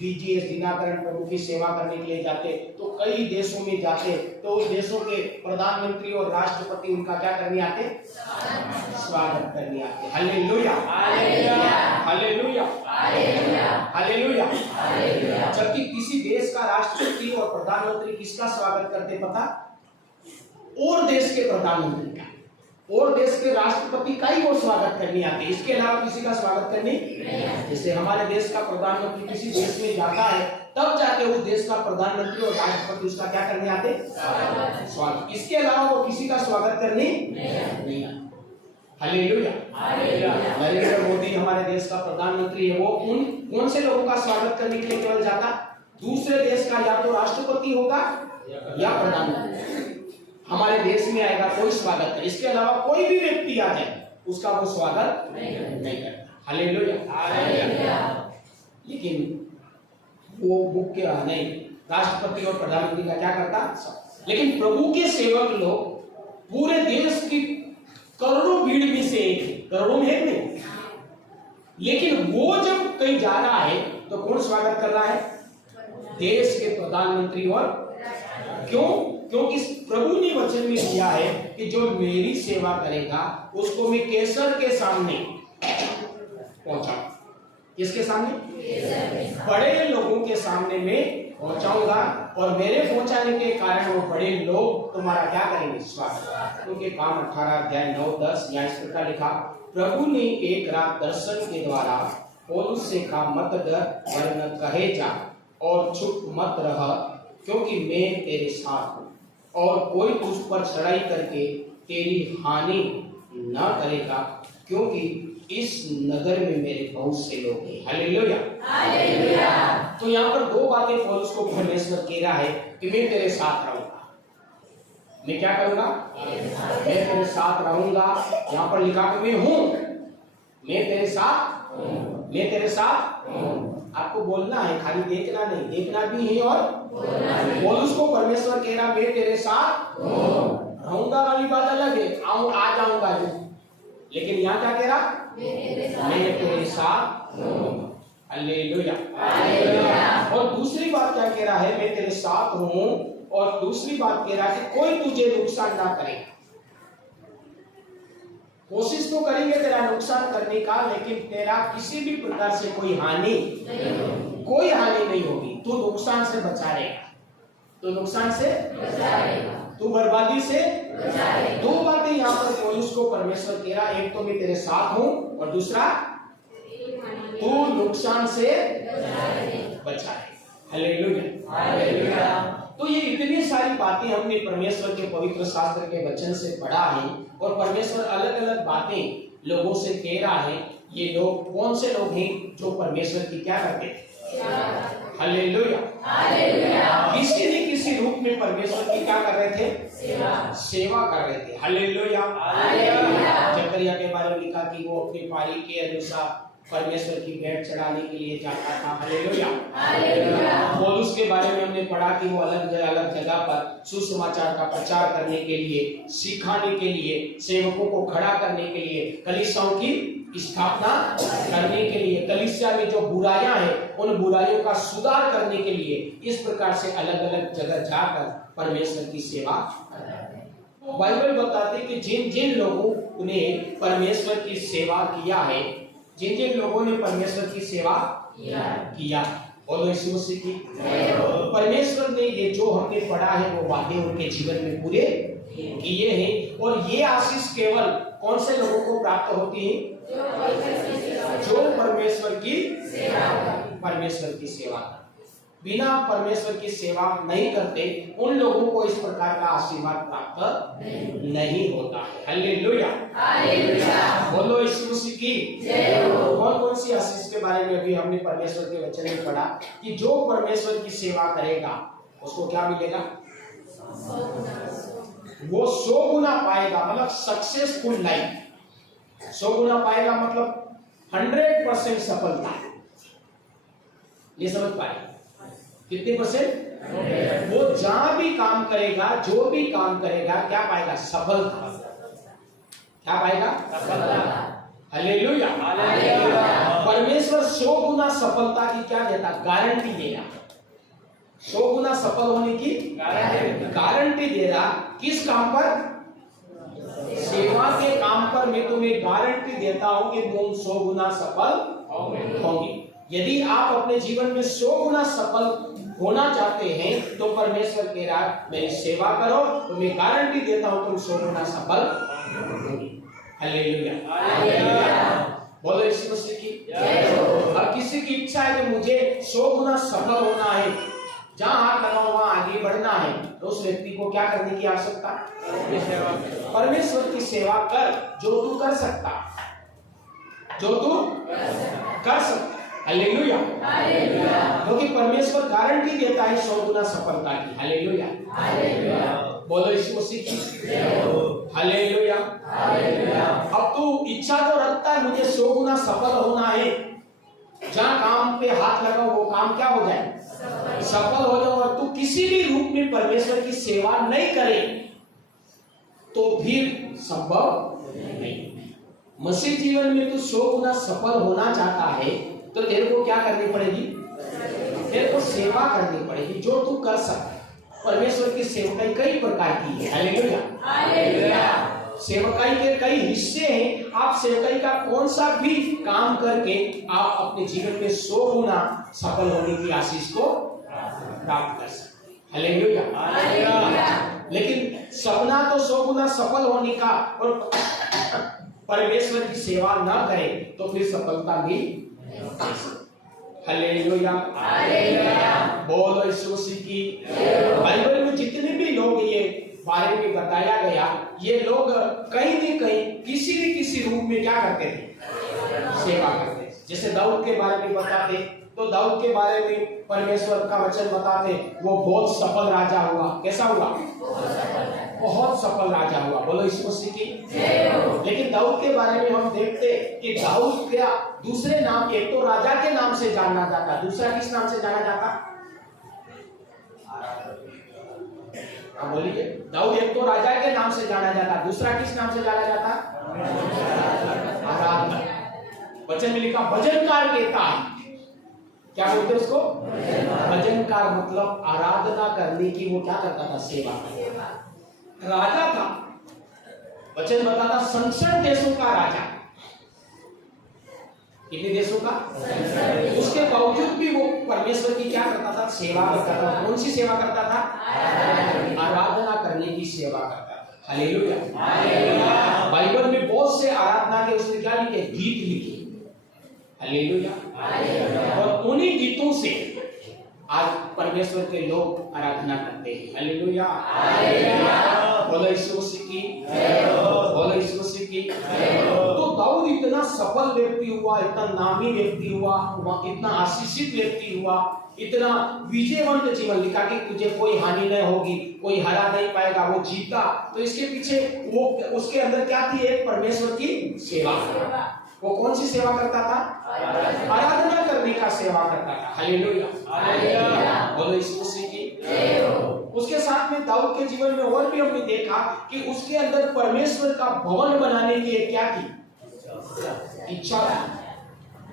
डीजीएस दिनाकरण प्रभु की सेवा करने के लिए जाते तो कई देशों में जाते, तो उस देशों के प्रधानमंत्री और राष्ट्रपति उनका क्या करने आते? स्वागत करने आते। Hallelujah, hallelujah, hallelujah, hallelujah, hallelujah. जबकि किसी देश का राष्ट्रपति और प्रधानमंत्री किसका स्वागत करते पता? और देश के प्रधानमंत्री का और देश के राष्ट्रपति का ही वो स्वागत करने आते, इसके अलावा किसी का स्वागत करने नहीं। जैसे हमारे देश का प्रधानमंत्री किसी देश में जाता है तब जाके उस देश का प्रधानमंत्री और राष्ट्रपति उसका क्या करने आते? स्वागत। इसके अलावा वो किसी का स्वागत करने नहीं आते। Hallelujah, hallelujah. नरेंद्र मोदी हमारे देश का प्रधानमंत्री है, वो उन कौन से लोगों का स्वागत करने के लिए केवल जाता? दूसरे देश का या तो राष्ट्रपति होगा या प्रधानमंत्री हमारे देश में आएगा, कोई स्वागत नहीं। इसके अलावा कोई भी व्यक्ति आ जाए उसका वो स्वागत नहीं करता। Hallelujah, hallelujah. लेकिन वो मुख्य नहीं, राष्ट्रपति और प्रधानमंत्री का क्या करता? लेकिन प्रभु के सेवक लोग पूरे देश की करोड़ों भीड़ में से एक है, करोड़ों में एक नहीं, लेकिन वो जब कहीं जा रहा है तो कौन स्वागत कर रहा है? देश के प्रधानमंत्री। और क्यों? क्योंकि प्रभु ने वचन में दिया है कि जो मेरी सेवा करेगा उसको मैं कैसर के सामने पहुंचाऊं। किसके सामने? बड़े लोगों के सामने मैं पहुंचाऊंगा, और मेरे पहुंचाने के कारण वो बड़े लोग तुम्हारा क्या करेंगे? स्वागत। क्योंकि काम 18 अध्याय 9-10 यहाँ इस प्रकार लिखा, प्रभु ने एक रात दर्शन के द्वारा पौलुस से कहा, मत डर वरन कहे जा और चुप मत रह, क्योंकि मैं तेरे साथ हूँ, और कोई तुझ पर चढ़ाई करके तेरी हानि न करेगा, क्योंकि इस नगर में मेरे बहुत से लोग हैं। Hallelujah, hallelujah. तो यहाँ पर दो बातें पौलुस को परमेश्वर कह रहा है कि मैं तेरे साथ रहूंगा। मैं क्या करूंगा? मैं तेरे साथ रहूंगा। यहाँ पर लिखा कि मैं हूं, मैं तेरे साथ, मैं तेरे साथ। आपको बोलना है, खाली देखना नहीं, देखना भी है और पौलुस को परमेश्वर कह रहा मैं तेरे साथ रहूंगा वाली बात अलग है, आ जाऊंगा जो, लेकिन यहाँ क्या कह रहा? मैं तेरे साथ हूँ। Hallelujah, hallelujah. और दूसरी बात क्या कह रहा है? मैं तेरे साथ हूँ, और दूसरी बात कह रहा है कि कोई तुझे नुकसान ना करेगा। कोशिश तो करेंगे तेरा नुकसान करने का, लेकिन तेरा किसी भी प्रकार से कोई हानि नहीं होगी। तू नुकसान से बचा रहेगा, तो नुकसान से बचाएगा, तू बर्बादी से बचाएगा। दो बातें यहाँ पर पौलुस को परमेश्वर कह रहा, एक तो मैं तेरे साथ हूँ, और दूसरा तू नुकसान से बचाए। हालेलुया। तो ये इतनी सारी बातें हमने परमेश्वर के पवित्र शास्त्र के वचन से पढ़ा है, और परमेश्वर अलग अलग बातें लोगों से कह रहा है। ये लोग कौन से लोग हैं जो परमेश्वर की क्या करते हैं? हालेलुया। किसी न किसी रूप में परमेश्वर की क्या कर रहे थे? सेवा कर रहे थे। हालेलुया। जकरिया के बारे में लिखा कि वो अपनी पारी के अनुसार परमेश्वर की भेंट चढ़ाने के लिए जाता था। हालेलुया। पौलुस के बारे में हमने पढ़ा कि वो अलग जगह पर सुसमाचार का प्रचार करने के लिए, सिखाने के लिए, सेवकों को खड़ा करने के लिए, कलीसियाओं की स्थापना करने के लिए, कलीसिया में जो बुराइयां हैं उन बुराइयों का सुधार करने के लिए, इस प्रकार से अलग अलग जगह जाकर परमेश्वर की सेवा करते। बाइबल बताते कि जिन जिन लोगों ने परमेश्वर की सेवा किया है, जिन जिन लोगों ने परमेश्वर की सेवा किया, बोलो यीशु मसीह की। परमेश्वर ने ये जो हमने पढ़ा है वो वादे उनके जीवन में पूरे किए हैं, और ये आशीष केवल कौन से लोगों को प्राप्त होती है? जो परमेश्वर की सेवा करते। बिना परमेश्वर की सेवा नहीं करते उन लोगों को इस प्रकार का आशीर्वाद प्राप्त नहीं होता है। हालेलुया। बोलो यीशु मसीह की। कौन कौन सी आशीष के बारे में अभी हमने परमेश्वर के वचन में पढ़ा कि जो परमेश्वर की सेवा करेगा उसको क्या मिलेगा? वो 100 गुना पाएगा, मतलब सक्सेसफुल लाइफ। 100 गुना पाएगा मतलब 100% सफलता। ये समझ पाए? कितने %? वो जहां भी काम करेगा, जो भी काम करेगा, क्या पाएगा? सफलता। क्या पाएगा? सफलता। हालेलुया। परमेश्वर 100 गुना सफलता की क्या देता? गारंटी देगा। 100 गुना सफल होने की गारंटी दे रहा। किस काम पर? सेवा के काम पर मैं तुम्हें गारंटी देता हूं कि तुम 100 गुना सफल होंगे। यदि आप अपने जीवन में 100 गुना सफल होना चाहते हैं तो परमेश्वर कह रहा है मेरी सेवा करो, तो मैं गारंटी देता हूं तुम 100 गुना सफल होंगे। हालेलुया। बोलो यीशु मसीह की। अब किसी की इच्छा है कि मुझे 100 गुना सफल होना है, जहां हाथ लगाओ वहां आगे बढ़ना है, तो उस व्यक्ति को क्या करने की आवश्यकता? परमेश्वर की सेवा कर, जो तू कर सकता, जो तू कर सकता। हालेलुया। क्योंकि परमेश्वर गारंटी देता है 100 गुना सफलता की। हालेलुया। बोलो यीशु मसीह की। हालेलुया। अब तू इच्छा तो रखता है मुझे 100 गुना सफल होना है, जहां काम पे हाथ लगाओ वो काम क्या हो जाए? सफल हो जाओ। और तू किसी भी रूप में परमेश्वर की सेवा नहीं करे तो फिर संभव नहीं। मसीह जीवन में तू 100 गुना सफल होना चाहता है तो तेरे को क्या करनी पड़ेगी? तेरे को सेवा करनी पड़ेगी, जो तू कर सकता। परमेश्वर की सेवकाई कई प्रकार की है। हालेलुया। सेवकाई के कई हिस्से हैं। आप सेवकाई का कौन सा भी काम करके आप अपने जीवन में 100 गुना सफल होने की आशीष को प्राप्त कर सकते। हालेलुया। लेकिन सपना तो 100 गुना सफल होने का, और परमेश्वर की सेवा ना करे तो फिर सफलता भी। हालेलुया। बोलो यीशु मसीह की। बाइबल में जितने भी लोग ये बारे में बताया गया, ये लोग कहीं न कहीं किसी न किसी रूप में क्या करते थे? सेवा करते थे। जैसे दाऊद के बारे में बताते तो दाऊद के बारे में परमेश्वर का वचन बताते वो बहुत सफल राजा हुआ। कैसा हुआ? बहुत सफल राजा हुआ। बोलो यीशु मसीह की। लेकिन दाऊद के बारे में हम देखते कि दाऊद क्या दूसरे नाम, एक तो राजा के नाम से जाना जाता, दूसरा किस नाम से जाना जाता? बोलिए। दाऊद एक तो राजा के नाम से जाना जाता, दूसरा किस नाम से जाना जाता? आराधना। वचन में लिखा भजनकार कहता है। क्या बोलते उसको? भजनकार मतलब आराधना करने की वो क्या करता था? सेवा। राजा था, वचन बताता संसद देशों का राजा। कितने देशों का? उसके बावजूद भी वो परमेश्वर की क्या करता था? सेवा करता था। कौन सी सेवा करता था? आराधना करने की सेवा करता था। हालेलुया। बाइबल में बहुत से आराधना के उसने क्या लिखे? गीत लिखे। हालेलुया। और उन्हीं गीतों से आज परमेश्वर के लोग आराधना करते हैं। हालेलुया, बोलो यीशु मसीह की, बोलो यीशु मसीह की। तो दाऊद इतना सफल व्यक्ति हुआ, इतना नामी व्यक्ति हुआ, इतना आशीषित व्यक्ति हुआ, इतना विजयवंत जीवन लिखा कि तुझे कोई हानि नहीं होगी, कोई हरा नहीं पाएगा, वो जीता। तो इसके पीछे वो उसके अंदर क्या थी? एक परमेश्वर की सेवा। वो कौन सी सेवा करता था? आराधना करने का सेवा करता था। हालेलुया, बोलो यीशु मसीह की। उसके साथ में दाऊद के जीवन में और भी हमने देखा कि उसके अंदर परमेश्वर का भवन बनाने की क्या थी? इच्छा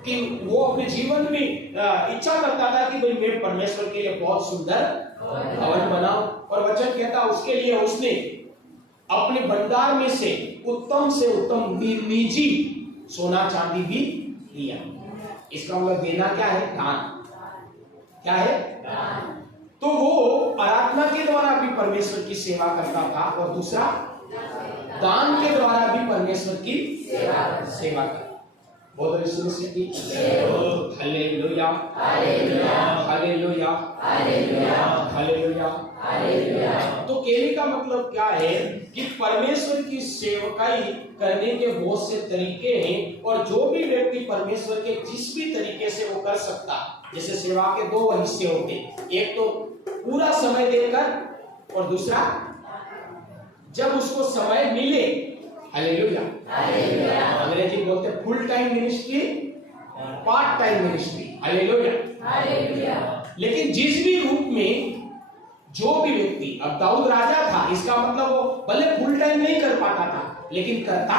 कि वो अपने जीवन में इच्छा करता था कि भाई मैं परमेश्वर के लिए बहुत सुंदर भवन बनाऊं। और वचन कहता उसके लिए उसने अपने भंडार में से उत्तम निजी सोना चांदी भी दिया। इसका मतलब देना क्या है? दान। क्या है? दान। तो वो आराधना के द्वारा भी परमेश्वर की सेवा करता था और दूसरा दान के द्वारा भी परमेश्वर की सेवा करता। बोलो यीशु मसीह की। Hallelujah, hallelujah, hallelujah, hallelujah, hallelujah. तो कहने का मतलब क्या है कि परमेश्वर की सेवकाई करने के बहुत से तरीके हैं और जो भी व्यक्ति परमेश्वर के जिस भी तरीके से वो कर सकता। जैसे सेवा के दो हिस्से होते हैं, एक तो पूरा समय देकर और दूसरा जब उसको समय मिले। Hallelujah, hallelujah. अंग्रेजी बोलते हैं full time ministry, part time ministry. Hallelujah, hallelujah. लेकिन जिस भी रूप में जो भी व्यक्ति, अब दाऊद राजा था, इसका मतलब वो भले फुल टाइम नहीं कर पाता था लेकिन करता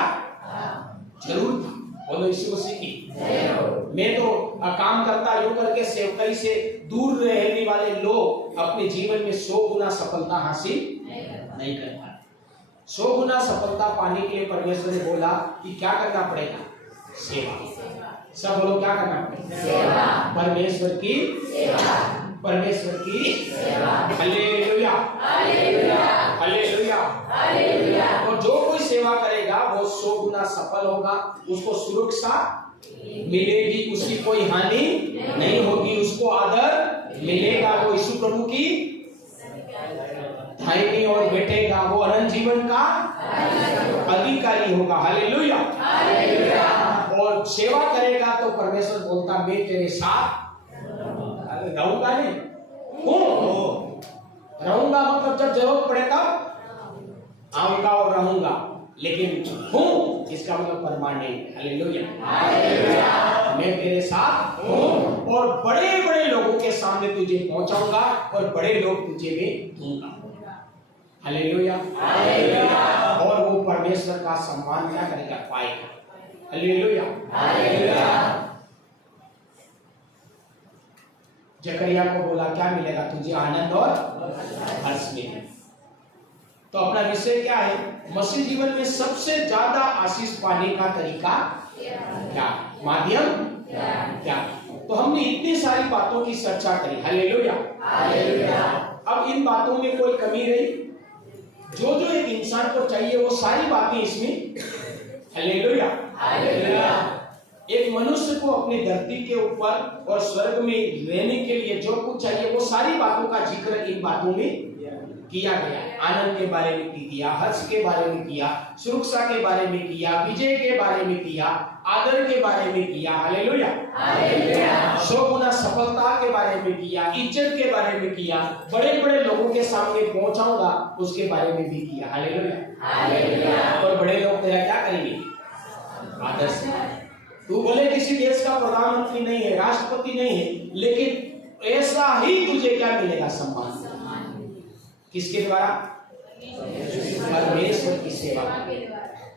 जरूर था। बोलो यीशु मसीह की। मैं तो काम करता यूं करके सेवकाई से दूर रहने वाले लोग अपने जीवन में 100 गुना सफलता हासिल नहीं कर पाते। 100 गुना सफलता पाने के लिए परमेश्वर ने बोला कि क्या करना पड़ेगा? सेवा। सब बोलो क्या करना पड़ेगा? सेवा। परमेश्वर की सेवा, परमेश्वर की सेवा। Hallelujah, hallelujah, hallelujah, hallelujah. और जो कोई सेवा करेगा वो 100 गुना सफल होगा, उसको सुरक्षा मिलेगी, उसकी कोई हानि नहीं होगी, उसको आदर मिलेगा, वो यीशु प्रभु की धायनी और बैठेगा, वो अनंत जीवन का अधिकारी होगा। Hallelujah, hallelujah. और सेवा करेगा तो परमेश्वर बोलता मैं तेरे साथ रहूंगा। नहीं रहूंगा मतलब जब जरूरत पड़े तब आऊंगा और रहूंगा, लेकिन हूं इसका मतलब परमानेंट। Hallelujah, hallelujah. मैं तेरे साथ हूं और बड़े बड़े लोगों के सामने तुझे पहुंचाऊंगा और बड़े लोग तुझे भी दूंगा। Hallelujah, hallelujah. और वो परमेश्वर का सम्मान क्या करेगा? पाएगा। Hallelujah, hallelujah. जकरिया को बोला क्या मिलेगा? तुझे आनंद और हर्ष मिलेगा। तो अपना विषय क्या है? मसीह जीवन में सबसे ज्यादा आशीष पाने का तरीका क्या? माध्यम क्या? तो हमने इतनी सारी बातों की चर्चा करी। Hallelujah, hallelujah. अब इन बातों में कोई कमी रही? जो जो एक इंसान को चाहिए वो सारी बातें इसमें। Hallelujah, hallelujah. एक मनुष्य को अपनी धरती के ऊपर और स्वर्ग में रहने के लिए जो कुछ चाहिए वो सारी बातों का जिक्र इन बातों में किया गया। आनंद के बारे में किया, हर्ष के बारे में किया, सुरक्षा के बारे में किया, विजय के बारे में किया, आदर के बारे में किया। Hallelujah, hallelujah. 100 गुना सफलता के बारे में किया, इज्जत के बारे में किया, बड़े बड़े लोगों के सामने पहुंचाऊंगा उसके बारे में भी किया। Hallelujah, hallelujah. और बड़े लोग तेरा क्या करेंगे? आदर से। तू भले किसी देश का प्रधानमंत्री नहीं है, राष्ट्रपति नहीं है, लेकिन ऐसा ही तुझे क्या मिलेगा? सम्मान। किसके द्वारा? परमेश्वर की सेवा।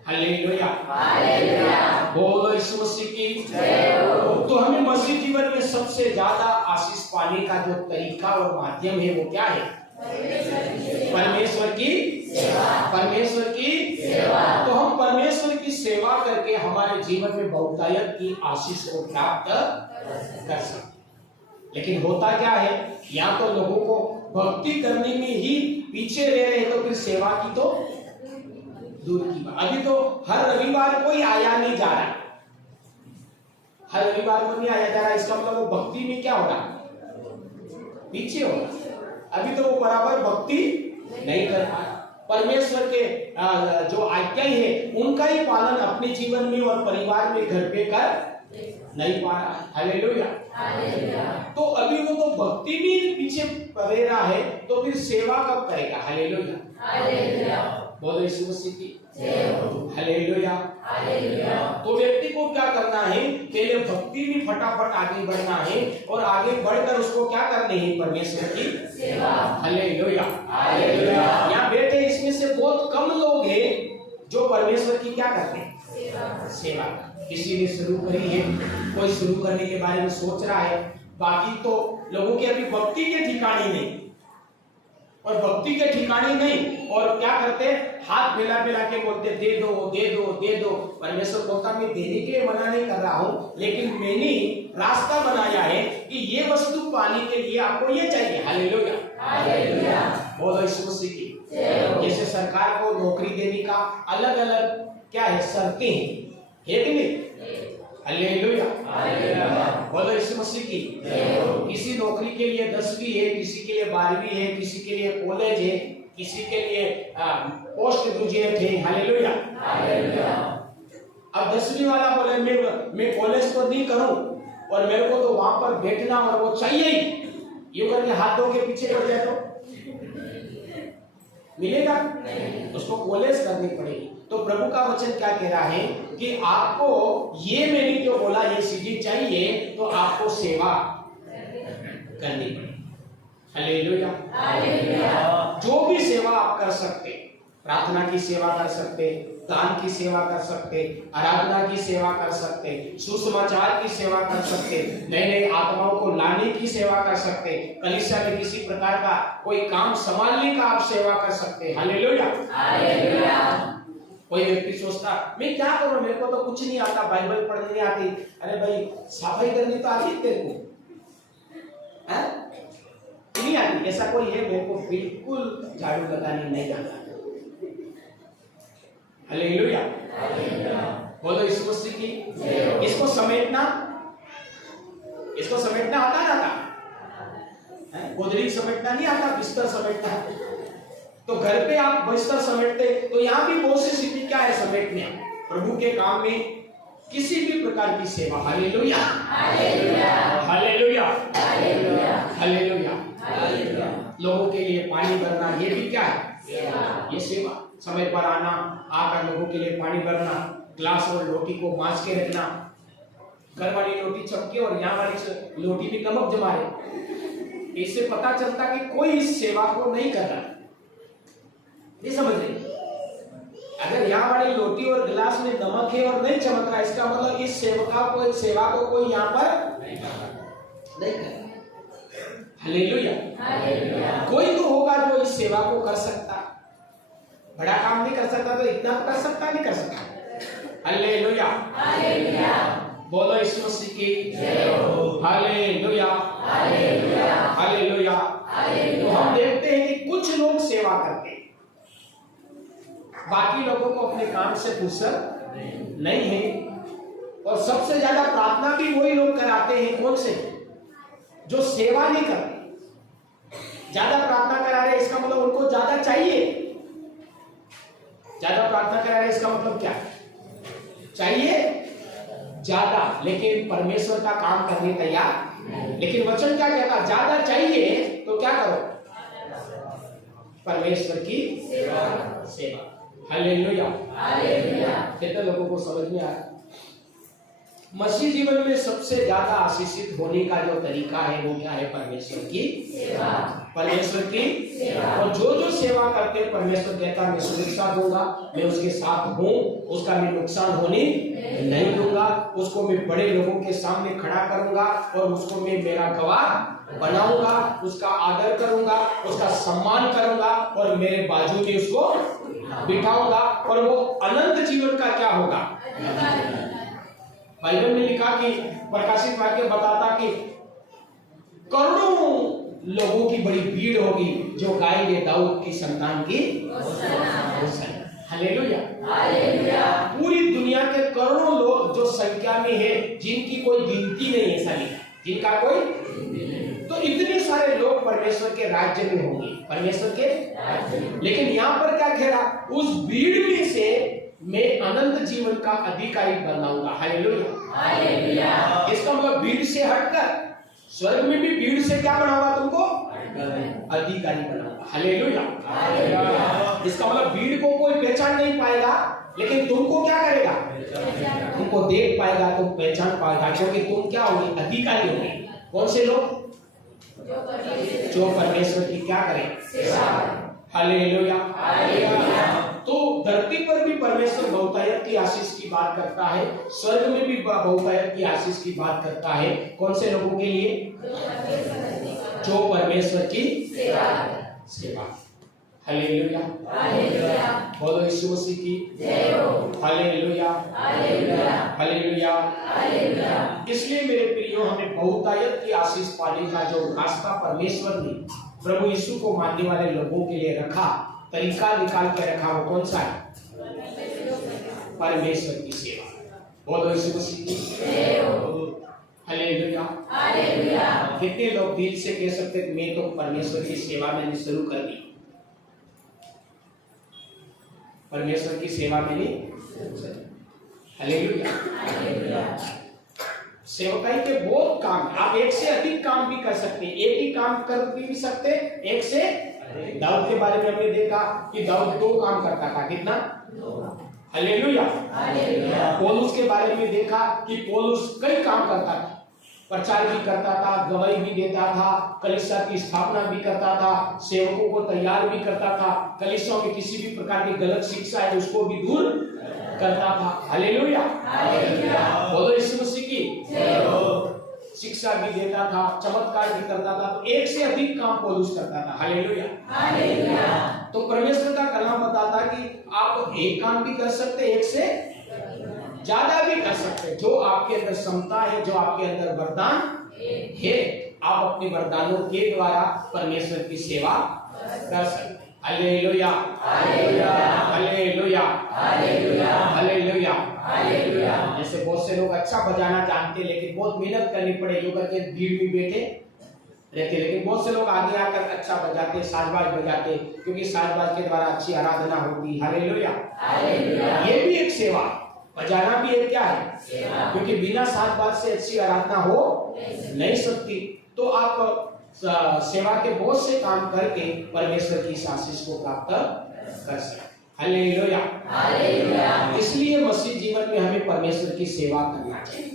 Hallelujah, hallelujah. बोलो यीशु मसीह की जय हो। तो हमें मसीह जीवन में सबसे ज्यादा आशीष पाने का जो तरीका और माध्यम है वो क्या है? परमेश्वर की सेवा, परमेश्वर की सेवा। तो हम परमेश्वर की सेवा करके हमारे जीवन में बहुतायत की आशीष को प्राप्त कर सकते। लेकिन होता क्या है? या तो लोगों को भक्ति करने में ही पीछे रह रहे तो फिर सेवा की तो दूर की बात। अभी तो हर रविवार कोई आया नहीं जा रहा, हर रविवार को नहीं आया जा रहा, इसका मतलब वो भक्ति में क्या हो रहा? पीछे हो रहा। अभी तो वो बराबर भक्ति नहीं कर पा रहा। परमेश्वर के जो आज्ञाएं है उनका ही पालन अपने जीवन में और परिवार में घर पे कर नहीं पा रहा है। हालेलुया। तो अभी वो तो भक्ति भी पीछे पड़े रहा है, तो फिर सेवा कब करेगा? हालेलुया। बोलो यीशु मसीह की हालेलुया। तो व्यक्ति को क्या करना है? पहले भक्ति में फटाफट आगे बढ़ना है और आगे बढ़कर उसको क्या करनी है? परमेश्वर की सेवा। हालेलुया। यहाँ बैठे इसमें से बहुत कम लोग हैं जो परमेश्वर की क्या करते हैं? सेवा। किसी ने शुरू करी है, कोई शुरू करने के बारे में सोच रहा है, बाकी तो लोगों की अभी भक्ति के ठिकाने नहीं, और भक्ति के ठिकाने नहीं, और क्या करते? हाथ मिला के बोलते दे दो दे दो दे दो। परमेश्वर बोलता मैं देने के लिए मना नहीं कर रहा हूं, लेकिन मैंने रास्ता बनाया है कि ये वस्तु पाने के लिए आपको ये चाहिए। हालेलुया। बोलो यीशु मसीह की। जैसे सरकार को नौकरी देने का अलग अलग क्या है? शर्तें है कि नहीं? हालेलुया। बोलो यीशु मसीह की। किसी नौकरी के लिए 10वीं है, किसी के लिए 12वीं है, किसी के लिए कॉलेज है, किसी के लिए पोस्ट ग्रेजुएट है। हालेलुया। अब 10वीं वाला बोले मैं कॉलेज तो नहीं करूं और मेरे को तो वहां पर बैठना और वो चाहिए ही, यूं करके हाथों के पीछे पड़ जाए तो मिलेगा? उसको कॉलेज करनी पड़ेगी। तो प्रभु का वचन क्या कह रहा है कि आपको ये मैंने जो बोला ये सीढ़ी चाहिए, तो आपको सेवा करनी पड़ेगी। हालेलुया। जो भी सेवा आप कर सकते, प्रार्थना की सेवा कर सकते, दान की सेवा कर सकते, आराधना की सेवा कर सकते, सुसमाचार की सेवा कर सकते, नए नए आत्माओं को लाने की सेवा कर सकते, कलीसिया में किसी प्रकार का कोई काम संभालने का आप सेवा कर सकते। हालेलुया। कोई व्यक्ति सोचता मैं क्या करूं, मेरे को तो कुछ नहीं आता, बाइबल पढ़ने नहीं आती। अरे भाई सफाई करनी तो आती है तेरे को? नहीं आती? ऐसा कोई है? मेरे को बिल्कुल झाड़ू लगाने नहीं आता। हालेलुया। बोलो यीशु मसीह की। इसको समेटना आता ना था? गोदरी समेटना नहीं आता, बिस्तर समेटना। तो घर पे आप बिस्तर समेटते, तो यहाँ भी बहुत सी स्थिति क्या है? समेटने प्रभु के काम में किसी भी प्रकार की सेवा। हालेलुया। लोगों के लिए पानी भरना, ये भी क्या है? ये सेवा। समय पर आना, आकर लोगों के लिए पानी भरना, ग्लास और लोटी को मांझ के रखना, घर वाली लोटी चमके और यहाँ वाली लोटी भी नमक जमा रहे। इससे पता चलता कि कोई इस सेवा को नहीं कर रहा। ये समझ रहे? अगर यहाँ वाली लोटी और गिलास में नमक है और नहीं चमक रहा, इसका मतलब इस सेवा को कोई यहाँ पर नहीं कर रहा। हालेलुया। कोई तो होगा जो इस सेवा को कर सकता। बड़ा काम नहीं कर सकता तो इतना कर सकता, नहीं कर सकता। हालेलुया। बोलो यीशु मसीह की हालेलुया। हालेलुया। तो हम देखते हैं कि कुछ लोग सेवा करते हैं, बाकी लोगों को अपने काम से फुर्सत नहीं है। और सबसे ज्यादा प्रार्थना भी वही लोग कराते हैं। कौन से? जो सेवा नहीं करते। ज्यादा प्रार्थना करा रहे, इसका मतलब उनको ज्यादा चाहिए। ज्यादा प्रार्थना करा रहे, इसका मतलब क्या? चाहिए ज्यादा, लेकिन परमेश्वर का काम करने तैयार। लेकिन वचन क्या कहता? ज्यादा चाहिए तो क्या करो? परमेश्वर की सेवा। हालेलुया। कितने लोगों को समझ में आया? मसीह जीवन में सबसे ज्यादा आशीषित होने का जो तरीका है वो क्या है? परमेश्वर की सेवा। परमेश्वर की सेवा। और जो सेवा करते हैं, परमेश्वर कहता है मैं सुरक्षा दूंगा, मैं उसके साथ हूँ, उसका मैं नुकसान होने नहीं दूंगा, उसको मैं बड़े लोगों के सामने खड़ा करूंगा और उसको मैं मेरा गवाह बनाऊंगा, उसका आदर करूंगा, उसका सम्मान करूंगा और मेरे बाजू में उसको बिठाऊंगा और वो अनंत जीवन का क्या होगा? बाइबल में लिखा कि प्रकाशित वाक्य बताता कि करोड़ों लोगों की बड़ी भीड़ होगी जो गाएंगे दाऊद की संतान की हालेलुया। पूरी दुनिया के करोड़ों लोग जो संख्या में है, जिनकी कोई गिनती नहीं है, साली जिनका कोई, तो इतने सारे लोग परमेश्वर के राज्य में होंगे, परमेश्वर के लेकिन यहाँ पर क्या कह रहा, उस भीड़ में से मैं अनंत जीवन का अधिकारी बनाऊंगा। हालेलुया। इसका मतलब भीड़ से हटकर स्वर्ग में भी भीड़ से क्या बनाऊंगा, तुमको अधिकारी बनाऊंगा। हालेलुया। इसका मतलब भीड़ को कोई पहचान नहीं पाएगा, लेकिन तुमको क्या करेगा, तुमको देख पाएगा, तुम पहचान पाएगा, क्योंकि तुम क्या होगे, अधिकारी होगे। कौन से लोग, जो परमेश्वर की क्या करें, हालेलुया। तो धरती पर भी परमेश्वर बहुतायत की आशीष की बात करता है, स्वर्ग में भी बहुतायत की आशीष की बात करता है। कौन से लोगों के लिए, जो परमेश्वर की सेवा। हालेलुया। बोलो यीशु मसीह की जय हो। हालेलुया। हालेलुया। इसलिए मेरे प्रियो, हमें बहुतायत की आशीष पाने का जो रास्ता परमेश्वर ने प्रभु यीशु को मानने वाले लोगों के लिए रखा, तरीका निकाल के रखा, वो कौन सा है, परमेश्वर की सेवा। बोलो यीशु मसीह की जय हो। हालेलुया। कितने लोग दिल से कह सकते हैं, मैं तो परमेश्वर की सेवा मैंने शुरू कर दी, परमेश्वर की सेवा मैंने। हालेलुया। सेवकाई के बहुत काम, आप एक से अधिक काम भी कर सकते हैं, एक ही काम कर भी सकते, एक से। दाऊद के बारे में हमने देखा कि दाऊद 2 काम करता था, कितना, हालेलुया। पौलुस के बारे में देखा कि पौलुस कई काम करता था, प्रचार भी करता था, गवाही भी देता था, कलीसिया की स्थापना भी करता था, सेवकों को तैयार भी करता था, कलीसिया में किसी भी प्रकार की गलत शिक्षा है उसको भी दूर करता था। हालेलुया। बोलो यीशु मसीह की जय हो। शिक्षा भी देता था, चमत्कार भी करता था, तो एक से अधिक काम पौलुस करता था। हालेलुया। तो परमेश्वर का कलाम बताता कि आप एक काम भी कर सकते, एक से ज्यादा भी कर सकते, जो आपके अंदर क्षमता है, जो आपके अंदर वरदान है, आप अपने वरदानों के द्वारा परमेश्वर की सेवा कर सकते। हालेलुया। हालेलुया। हालेलुया। जैसे बहुत से लोग अच्छा बजाना जानते, लेकिन बहुत मेहनत करनी पड़े, यूं करके भीड़ में बैठे रहते, लेकिन बहुत से लोग आगे आकर अच्छा बजाते, साजबाज बजाते, क्योंकि साजबाज के द्वारा अच्छी आराधना होती। हालेलुया। ये भी एक सेवा, बजाना भी एक क्या है, क्योंकि बिना साजबाज से अच्छी आराधना हो नहीं सकती। तो आप सेवा के बहुत से काम करके परमेश्वर की आशीष को प्राप्त कर सकते। हालेलुया। इसलिए मसीह जीवन में हमें परमेश्वर की सेवा करना चाहिए।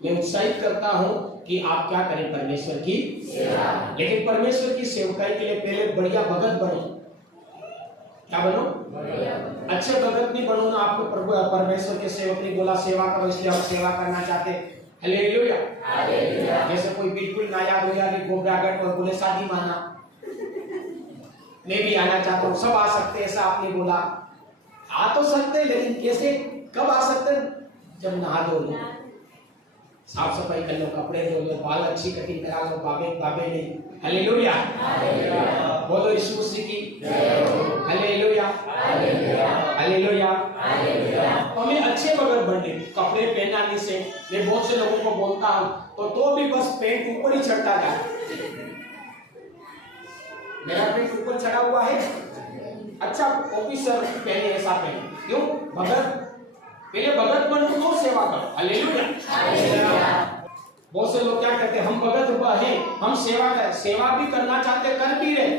मैं उत्साहित करता हूं कि आप क्या करें, परमेश्वर की सेवा। लेकिन परमेश्वर की सेवकाई के लिए पहले बढ़िया भगत बनो। क्या बनो, अच्छे भगत नहीं बनो ना। आपको प्रभु परमेश्वर के सेवक ने बोला सेवा करो, इसलिए आप सेवा करना चाहते। हालेलुया। जैसे कोई बिल्कुल नायाब हो जाए, घबराहट और बोले शादी माना, मैं भी आना चाहता हूँ, सब आ सकते, ऐसा आपने बोला। आ तो सकते, लेकिन कैसे, कब आ सकते, जब नहा धो लो, साफ सफाई कर लो, कपड़े धो लो, बाल अच्छी कटिंग करा लो, बाबे नहीं। हालेलुया। बोलो यीशु मसीह की जय हो। हालेलुया। हालेलुया। हमें अच्छे बगैर बनने, कपड़े पहनाने से, मैं बहुत से लोगों को बोलता हूँ तो भी बस पेंट ऊपर ही चढ़ता जाए। मेरा पेंट ऊपर चढ़ा हुआ है, अच्छा ऑफिसर पहने, ऐसा पहने, क्यों, भगत, पहले भगत बनो तो सेवा करो। हालेलुया। बहुत से लोग क्या कहते हैं, हम भगत हैं, हम सेवा कर, सेवा भी करना चाहते, कर भी रहे,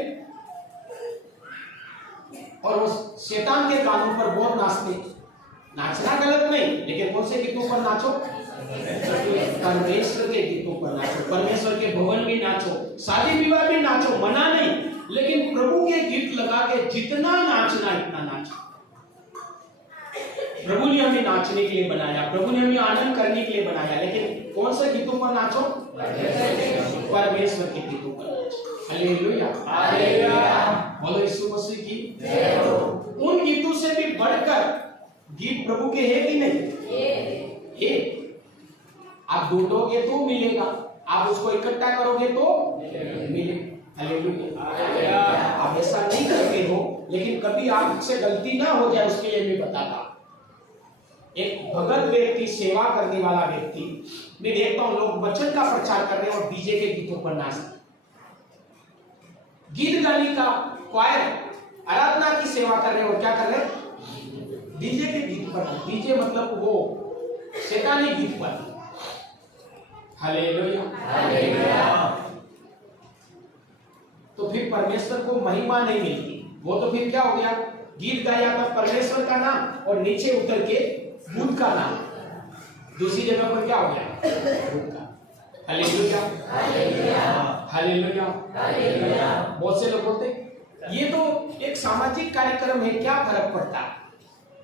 और वो शैतान के कानून पर बहुत नाचते। नाचना गलत नहीं, लेकिन कौन से गीतों पर नाचो, परमेश्वर के गीतों पर नाचो, परमेश्वर के भवन में नाचो, शादी विवाह में नाचो, मना नहीं, लेकिन प्रभु के गीत लगा के जितना नाचना इतना नाचो। प्रभु ने हमें नाचने के लिए बनाया, प्रभु ने हमें आनंद करने के लिए बनाया, लेकिन कौन से गीतों पर नाचो, परमेश्वर के गीतों पर नाचो। हालेलुया। बोलो यीशु मसीह की जय हो। उन गीतों से भी बढ़कर गीत प्रभु के हैं कि नहीं, है। आप ढूंढोगे तो मिलेगा, आप उसको इकट्ठा करोगे तो मिलेगा। हालेलुया। आप ऐसा नहीं करते हो, लेकिन कभी आपसे गलती ना हो जाए उसके लिए मैं बताता। एक भगत व्यक्ति, सेवा करने वाला व्यक्ति, मैं देखता हूं लोग वचन का प्रचार कर रहे हैं और डीजे के गीतों पर नाच रहे, गीत गाने का क्वायर, आराधना की सेवा कर रहे हैं और क्या कर रहे हैं, डीजे के गीत पर। डीजे मतलब वो शैतानी गीत पर। Hallelujah, hallelujah. तो फिर परमेश्वर को महिमा नहीं मिलती। वो तो फिर क्या हो गया, गीत गाया था परमेश्वर का नाम और नीचे उतर के बुद्ध का नाम, दूसरी जगह पर क्या हो गया, बुद्ध का। Hallelujah, hallelujah, hallelujah, hallelujah. बहुत से लोग बोलते ये तो एक सामाजिक कार्यक्रम है, क्या फर्क पड़ता है।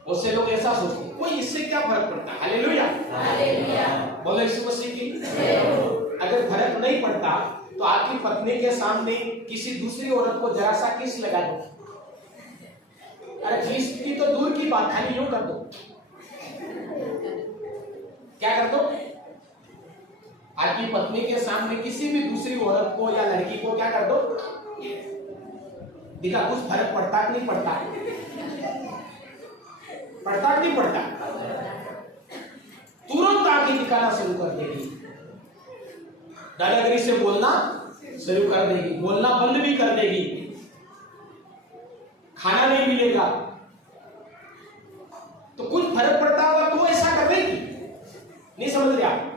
बहुत से लोग ऐसा सोचते हैं, कोई इससे क्या फर्क पड़ता है। Hallelujah, hallelujah. बोलो यीशु मसीह की जय हो। अगर फर्क नहीं पड़ता तो आपकी पत्नी के सामने किसी दूसरी औरत को जरा सा किस लगा दो। अरे किस की तो दूर की बात, खाली यूं कर दो। क्या कर दो, आपकी पत्नी के सामने किसी भी दूसरी औरत को या लड़की को क्या कर दो, दिखा, कुछ फर्क पड़ता कि नहीं पड़ता, पड़ता कि नहीं पड़ता। तुरंत आके दिखाना शुरू कर देगी, दादागिरी से बोलना शुरू कर देगी, बोलना बंद भी कर देगी, खाना नहीं मिलेगा। तो कुछ फर्क पड़ता होगा तो ऐसा कर देगी, नहीं समझ रहे आप।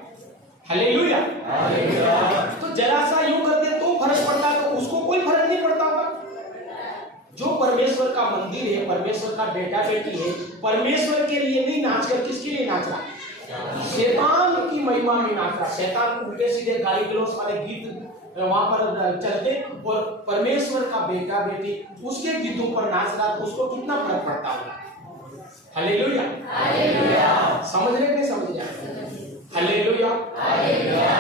Hallelujah, hallelujah. तो जरा सा यूं कर दे तो फर्क पड़ता, तो उसको कोई फर्क नहीं पड़ता होगा। जो परमेश्वर का मंदिर है, परमेश्वर का बेटा बेटी है, परमेश्वर के लिए नहीं नाच कर किसके लिए नाच रहा, शैतान की महिमा में नाच रहा। शैतान को उल्टे सीधे गाली गलौज वाले गीत वहां पर चलते और परमेश्वर का बेटा बेटी उसके गीतों पर नाच रहा, तो उसको कितना फर्क पड़ता होगा। Hallelujah, hallelujah. समझ रहे नहीं समझ रहे। Hallelujah, hallelujah.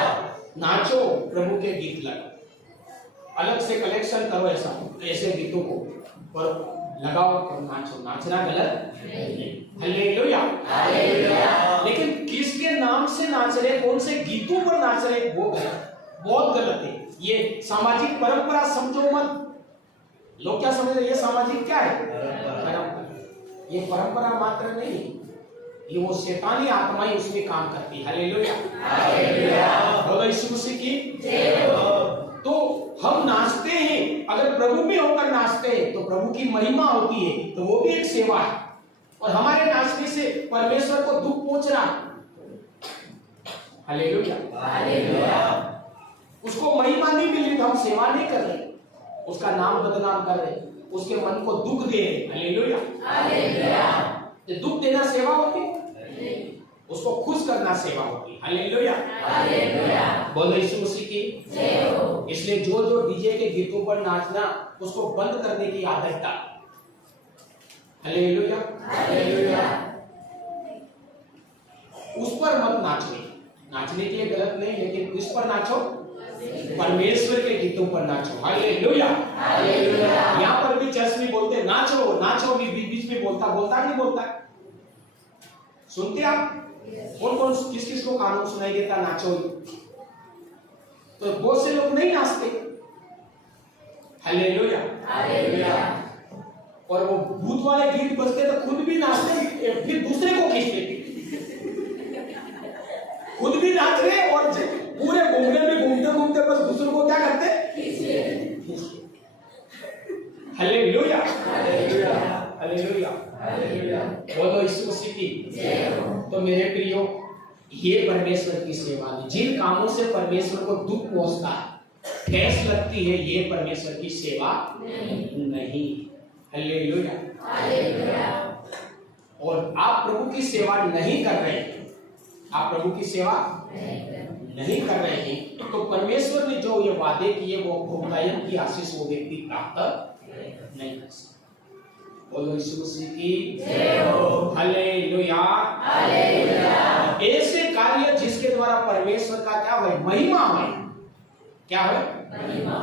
नाचो, प्रभु के गीत लगाओ, अलग से कलेक्शन करो ऐसे गीतों को और लगाओ और नाचो। नाचना गलत नहीं। Hallelujah, hallelujah. लेकिन किसके नाम से नाच रहे, कौन से गीतों पर नाच रहे, वो गलत, बहुत गलत है। ये सामाजिक परंपरा समझो मत। लोग क्या समझ रहे, ये सामाजिक क्या है, परंपरा। ये परंपरा मात्र नहीं, ये वो शैतानी आत्माएं उसमें काम करती है। Hallelujah, hallelujah. बोलो यीशु मसीह की जय हो। तो हम नाचते हैं, अगर प्रभु में होकर नाचते हैं तो प्रभु की महिमा होती है, तो वो भी एक सेवा है। और हमारे नाचने से परमेश्वर को दुख पहुंच रहा। Hallelujah, hallelujah. उसको महिमा नहीं मिल रही तो हम सेवा नहीं कर रहे, उसका नाम बदनाम कर रहे, उसके मन को दुख दे रहे। Hallelujah, hallelujah. तो दुख देना सेवा होती, उसको खुश करना सेवा होगी। Hallelujah, hallelujah. बोलो यीशु मसीह की जय हो। इसलिए जो डीजे के गीतों पर नाचना, उसको बंद करने की आदत डाल। Hallelujah, hallelujah. उस पर मत नाचने, नाचने के लिए गलत नहीं, लेकिन उस पर नाचो, परमेश्वर के गीतों पर नाचो। Hallelujah, hallelujah. यहाँ पर भी चर्च में बोलते नाचो नाचो, बीच में बोलता नहीं बोलता, सुनते आप कौन कौन किस किस को कानून सुनाई देता नाचो, तो बहुत से लोग नहीं नाचते। Hallelujah, hallelujah. और वो भूत वाले गीत बजते तो खुद भी नाचते, फिर दूसरे को खींचते, खुद भी नाच रहे और पूरे घूमने में घूमते घूमते बस दूसरों को क्या करते, हालेलुया, हालेलुया, हालेलुया, हालेलुया। बोलो यीशु मसीह की जय हो। तो मेरे प्रियो, ये परमेश्वर की सेवा है। जिन कामों से परमेश्वर को दुख पहुंचता है, ठेस लगती है, ये परमेश्वर की सेवा नहीं। Hallelujah, hallelujah. और आप प्रभु की सेवा नहीं कर रहे हैं, आप प्रभु की सेवा नहीं कर रहे हैं, तो परमेश्वर ने जो ये वादे किए वो बहुतायत की आशीष वो व्यक्ति प्राप्त नहीं कर सकता। बोलो यीशु मसीह की जय हो। Hallelujah, hallelujah. ऐसे कार्य जिसके द्वारा परमेश्वर का क्या है, महिमा है, क्या है, महिमा,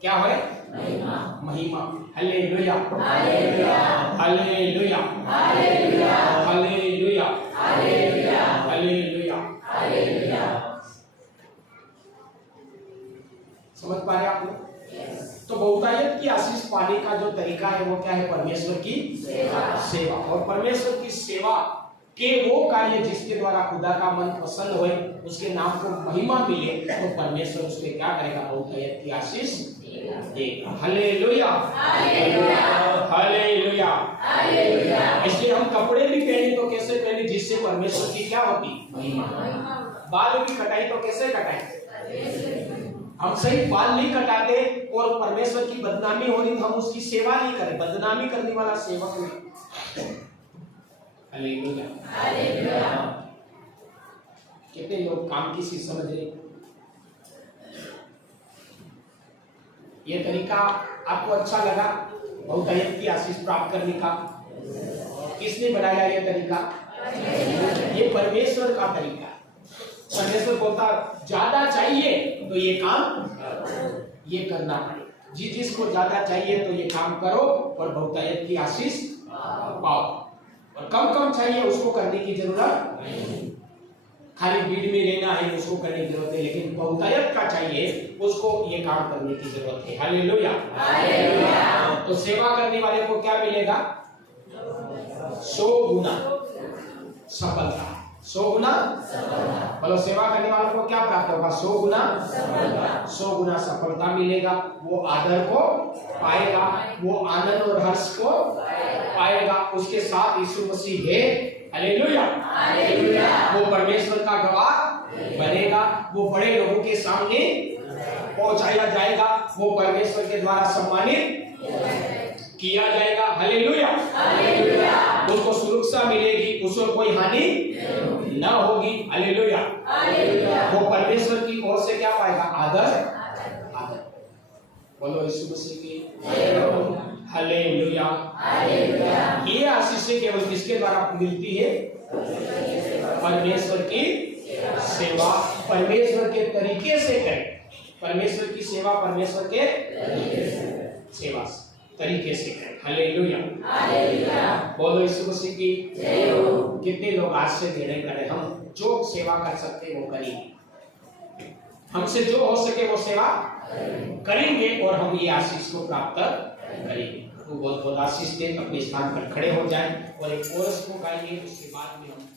क्या है, महिमा, महिमा। Hallelujah, hallelujah, hallelujah, hallelujah, hallelujah, hallelujah, hallelujah, hallelujah. समझ पा रहे आप लोग? तो बहुतायत की आशीष पाने का जो तरीका है वो क्या है, परमेश्वर की सेवा। और परमेश्वर की सेवा कि वो कार्य जिसके द्वारा खुदा का मन प्रसन्न होए, उसके नाम को महिमा मिले, तो परमेश्वर उसके क्या करेगा? बहुतायत की आशीष देगा। Hallelujah, hallelujah, hallelujah. इसलिए हम कपड़े भी पहने तो कैसे पहने? जिससे परमेश्वर की क्या होती? महिमा। बाल भी कटाई तो कैसे कटाई? हम सही बाल नहीं कटाते और परमेश्वर की बदनामी हो रही तो हम उसकी सेवा नहीं करें। बदनामी करने वाला सेवक नहीं। Hallelujah, hallelujah. कितने लोग काम की चीज समझ रहे? ये तरीका आपको अच्छा लगा बहुतायत की आशीष प्राप्त करने का? किसने बनाया ये तरीका? ये परमेश्वर का तरीका। परमेश्वर बोलता ज्यादा चाहिए तो ये काम ये करना पड़ेगा। जिसको ज्यादा चाहिए तो ये काम करो और बहुतायत की आशीष पाओ, और कम चाहिए उसको करने की जरूरत नहीं। खाली भीड़ में रहना है उसको करने की जरूरत है, लेकिन बहुतायत का चाहिए उसको ये काम करने की जरूरत है। Hallelujah, hallelujah. तो सेवा करने वाले को क्या मिलेगा? 100 गुना सफलता। 100 गुना बोलो। सेवा करने वालों को क्या प्राप्त होगा? 100 गुना सफलता। 100 गुना सफलता मिलेगा। वो आदर को पाएगा, वो आनंद और हर्ष को पाएगा। उसके साथ यीशु मसीह है। Hallelujah, hallelujah. वो परमेश्वर का गवाह बनेगा। वो बड़े लोगों के सामने पहुंचाया जाएगा। वो परमेश्वर के द्वारा सम्मानित किया जाएगा। Hallelujah, hallelujah. उसको सुरक्षा मिलेगी, उसको कोई हानि न होगी। Hallelujah, hallelujah. वो परमेश्वर की ओर से क्या पाएगा? आदर। बोलो यीशु मसीह की जय हो। Hallelujah, hallelujah. ये आशीष केवल किसके द्वारा मिलती है? परमेश्वर की सेवा परमेश्वर के तरीके से करें। परमेश्वर की सेवा परमेश्वर के सेवा तरीके से करें। Hallelujah, hallelujah. बोलो यीशु मसीह की जय हो। कितने लोग आज से निर्णय करें हम जो सेवा कर सकते हैं वो करेंगे। हमसे जो हो सके वो सेवा करेंगे और हम ये आशीष को प्राप्त करेंगे। तो बहुत बहुत आशीष दे। अपने स्थान पर खड़े हो जाएं और एक कोरस को गाइए, उसके बाद में हम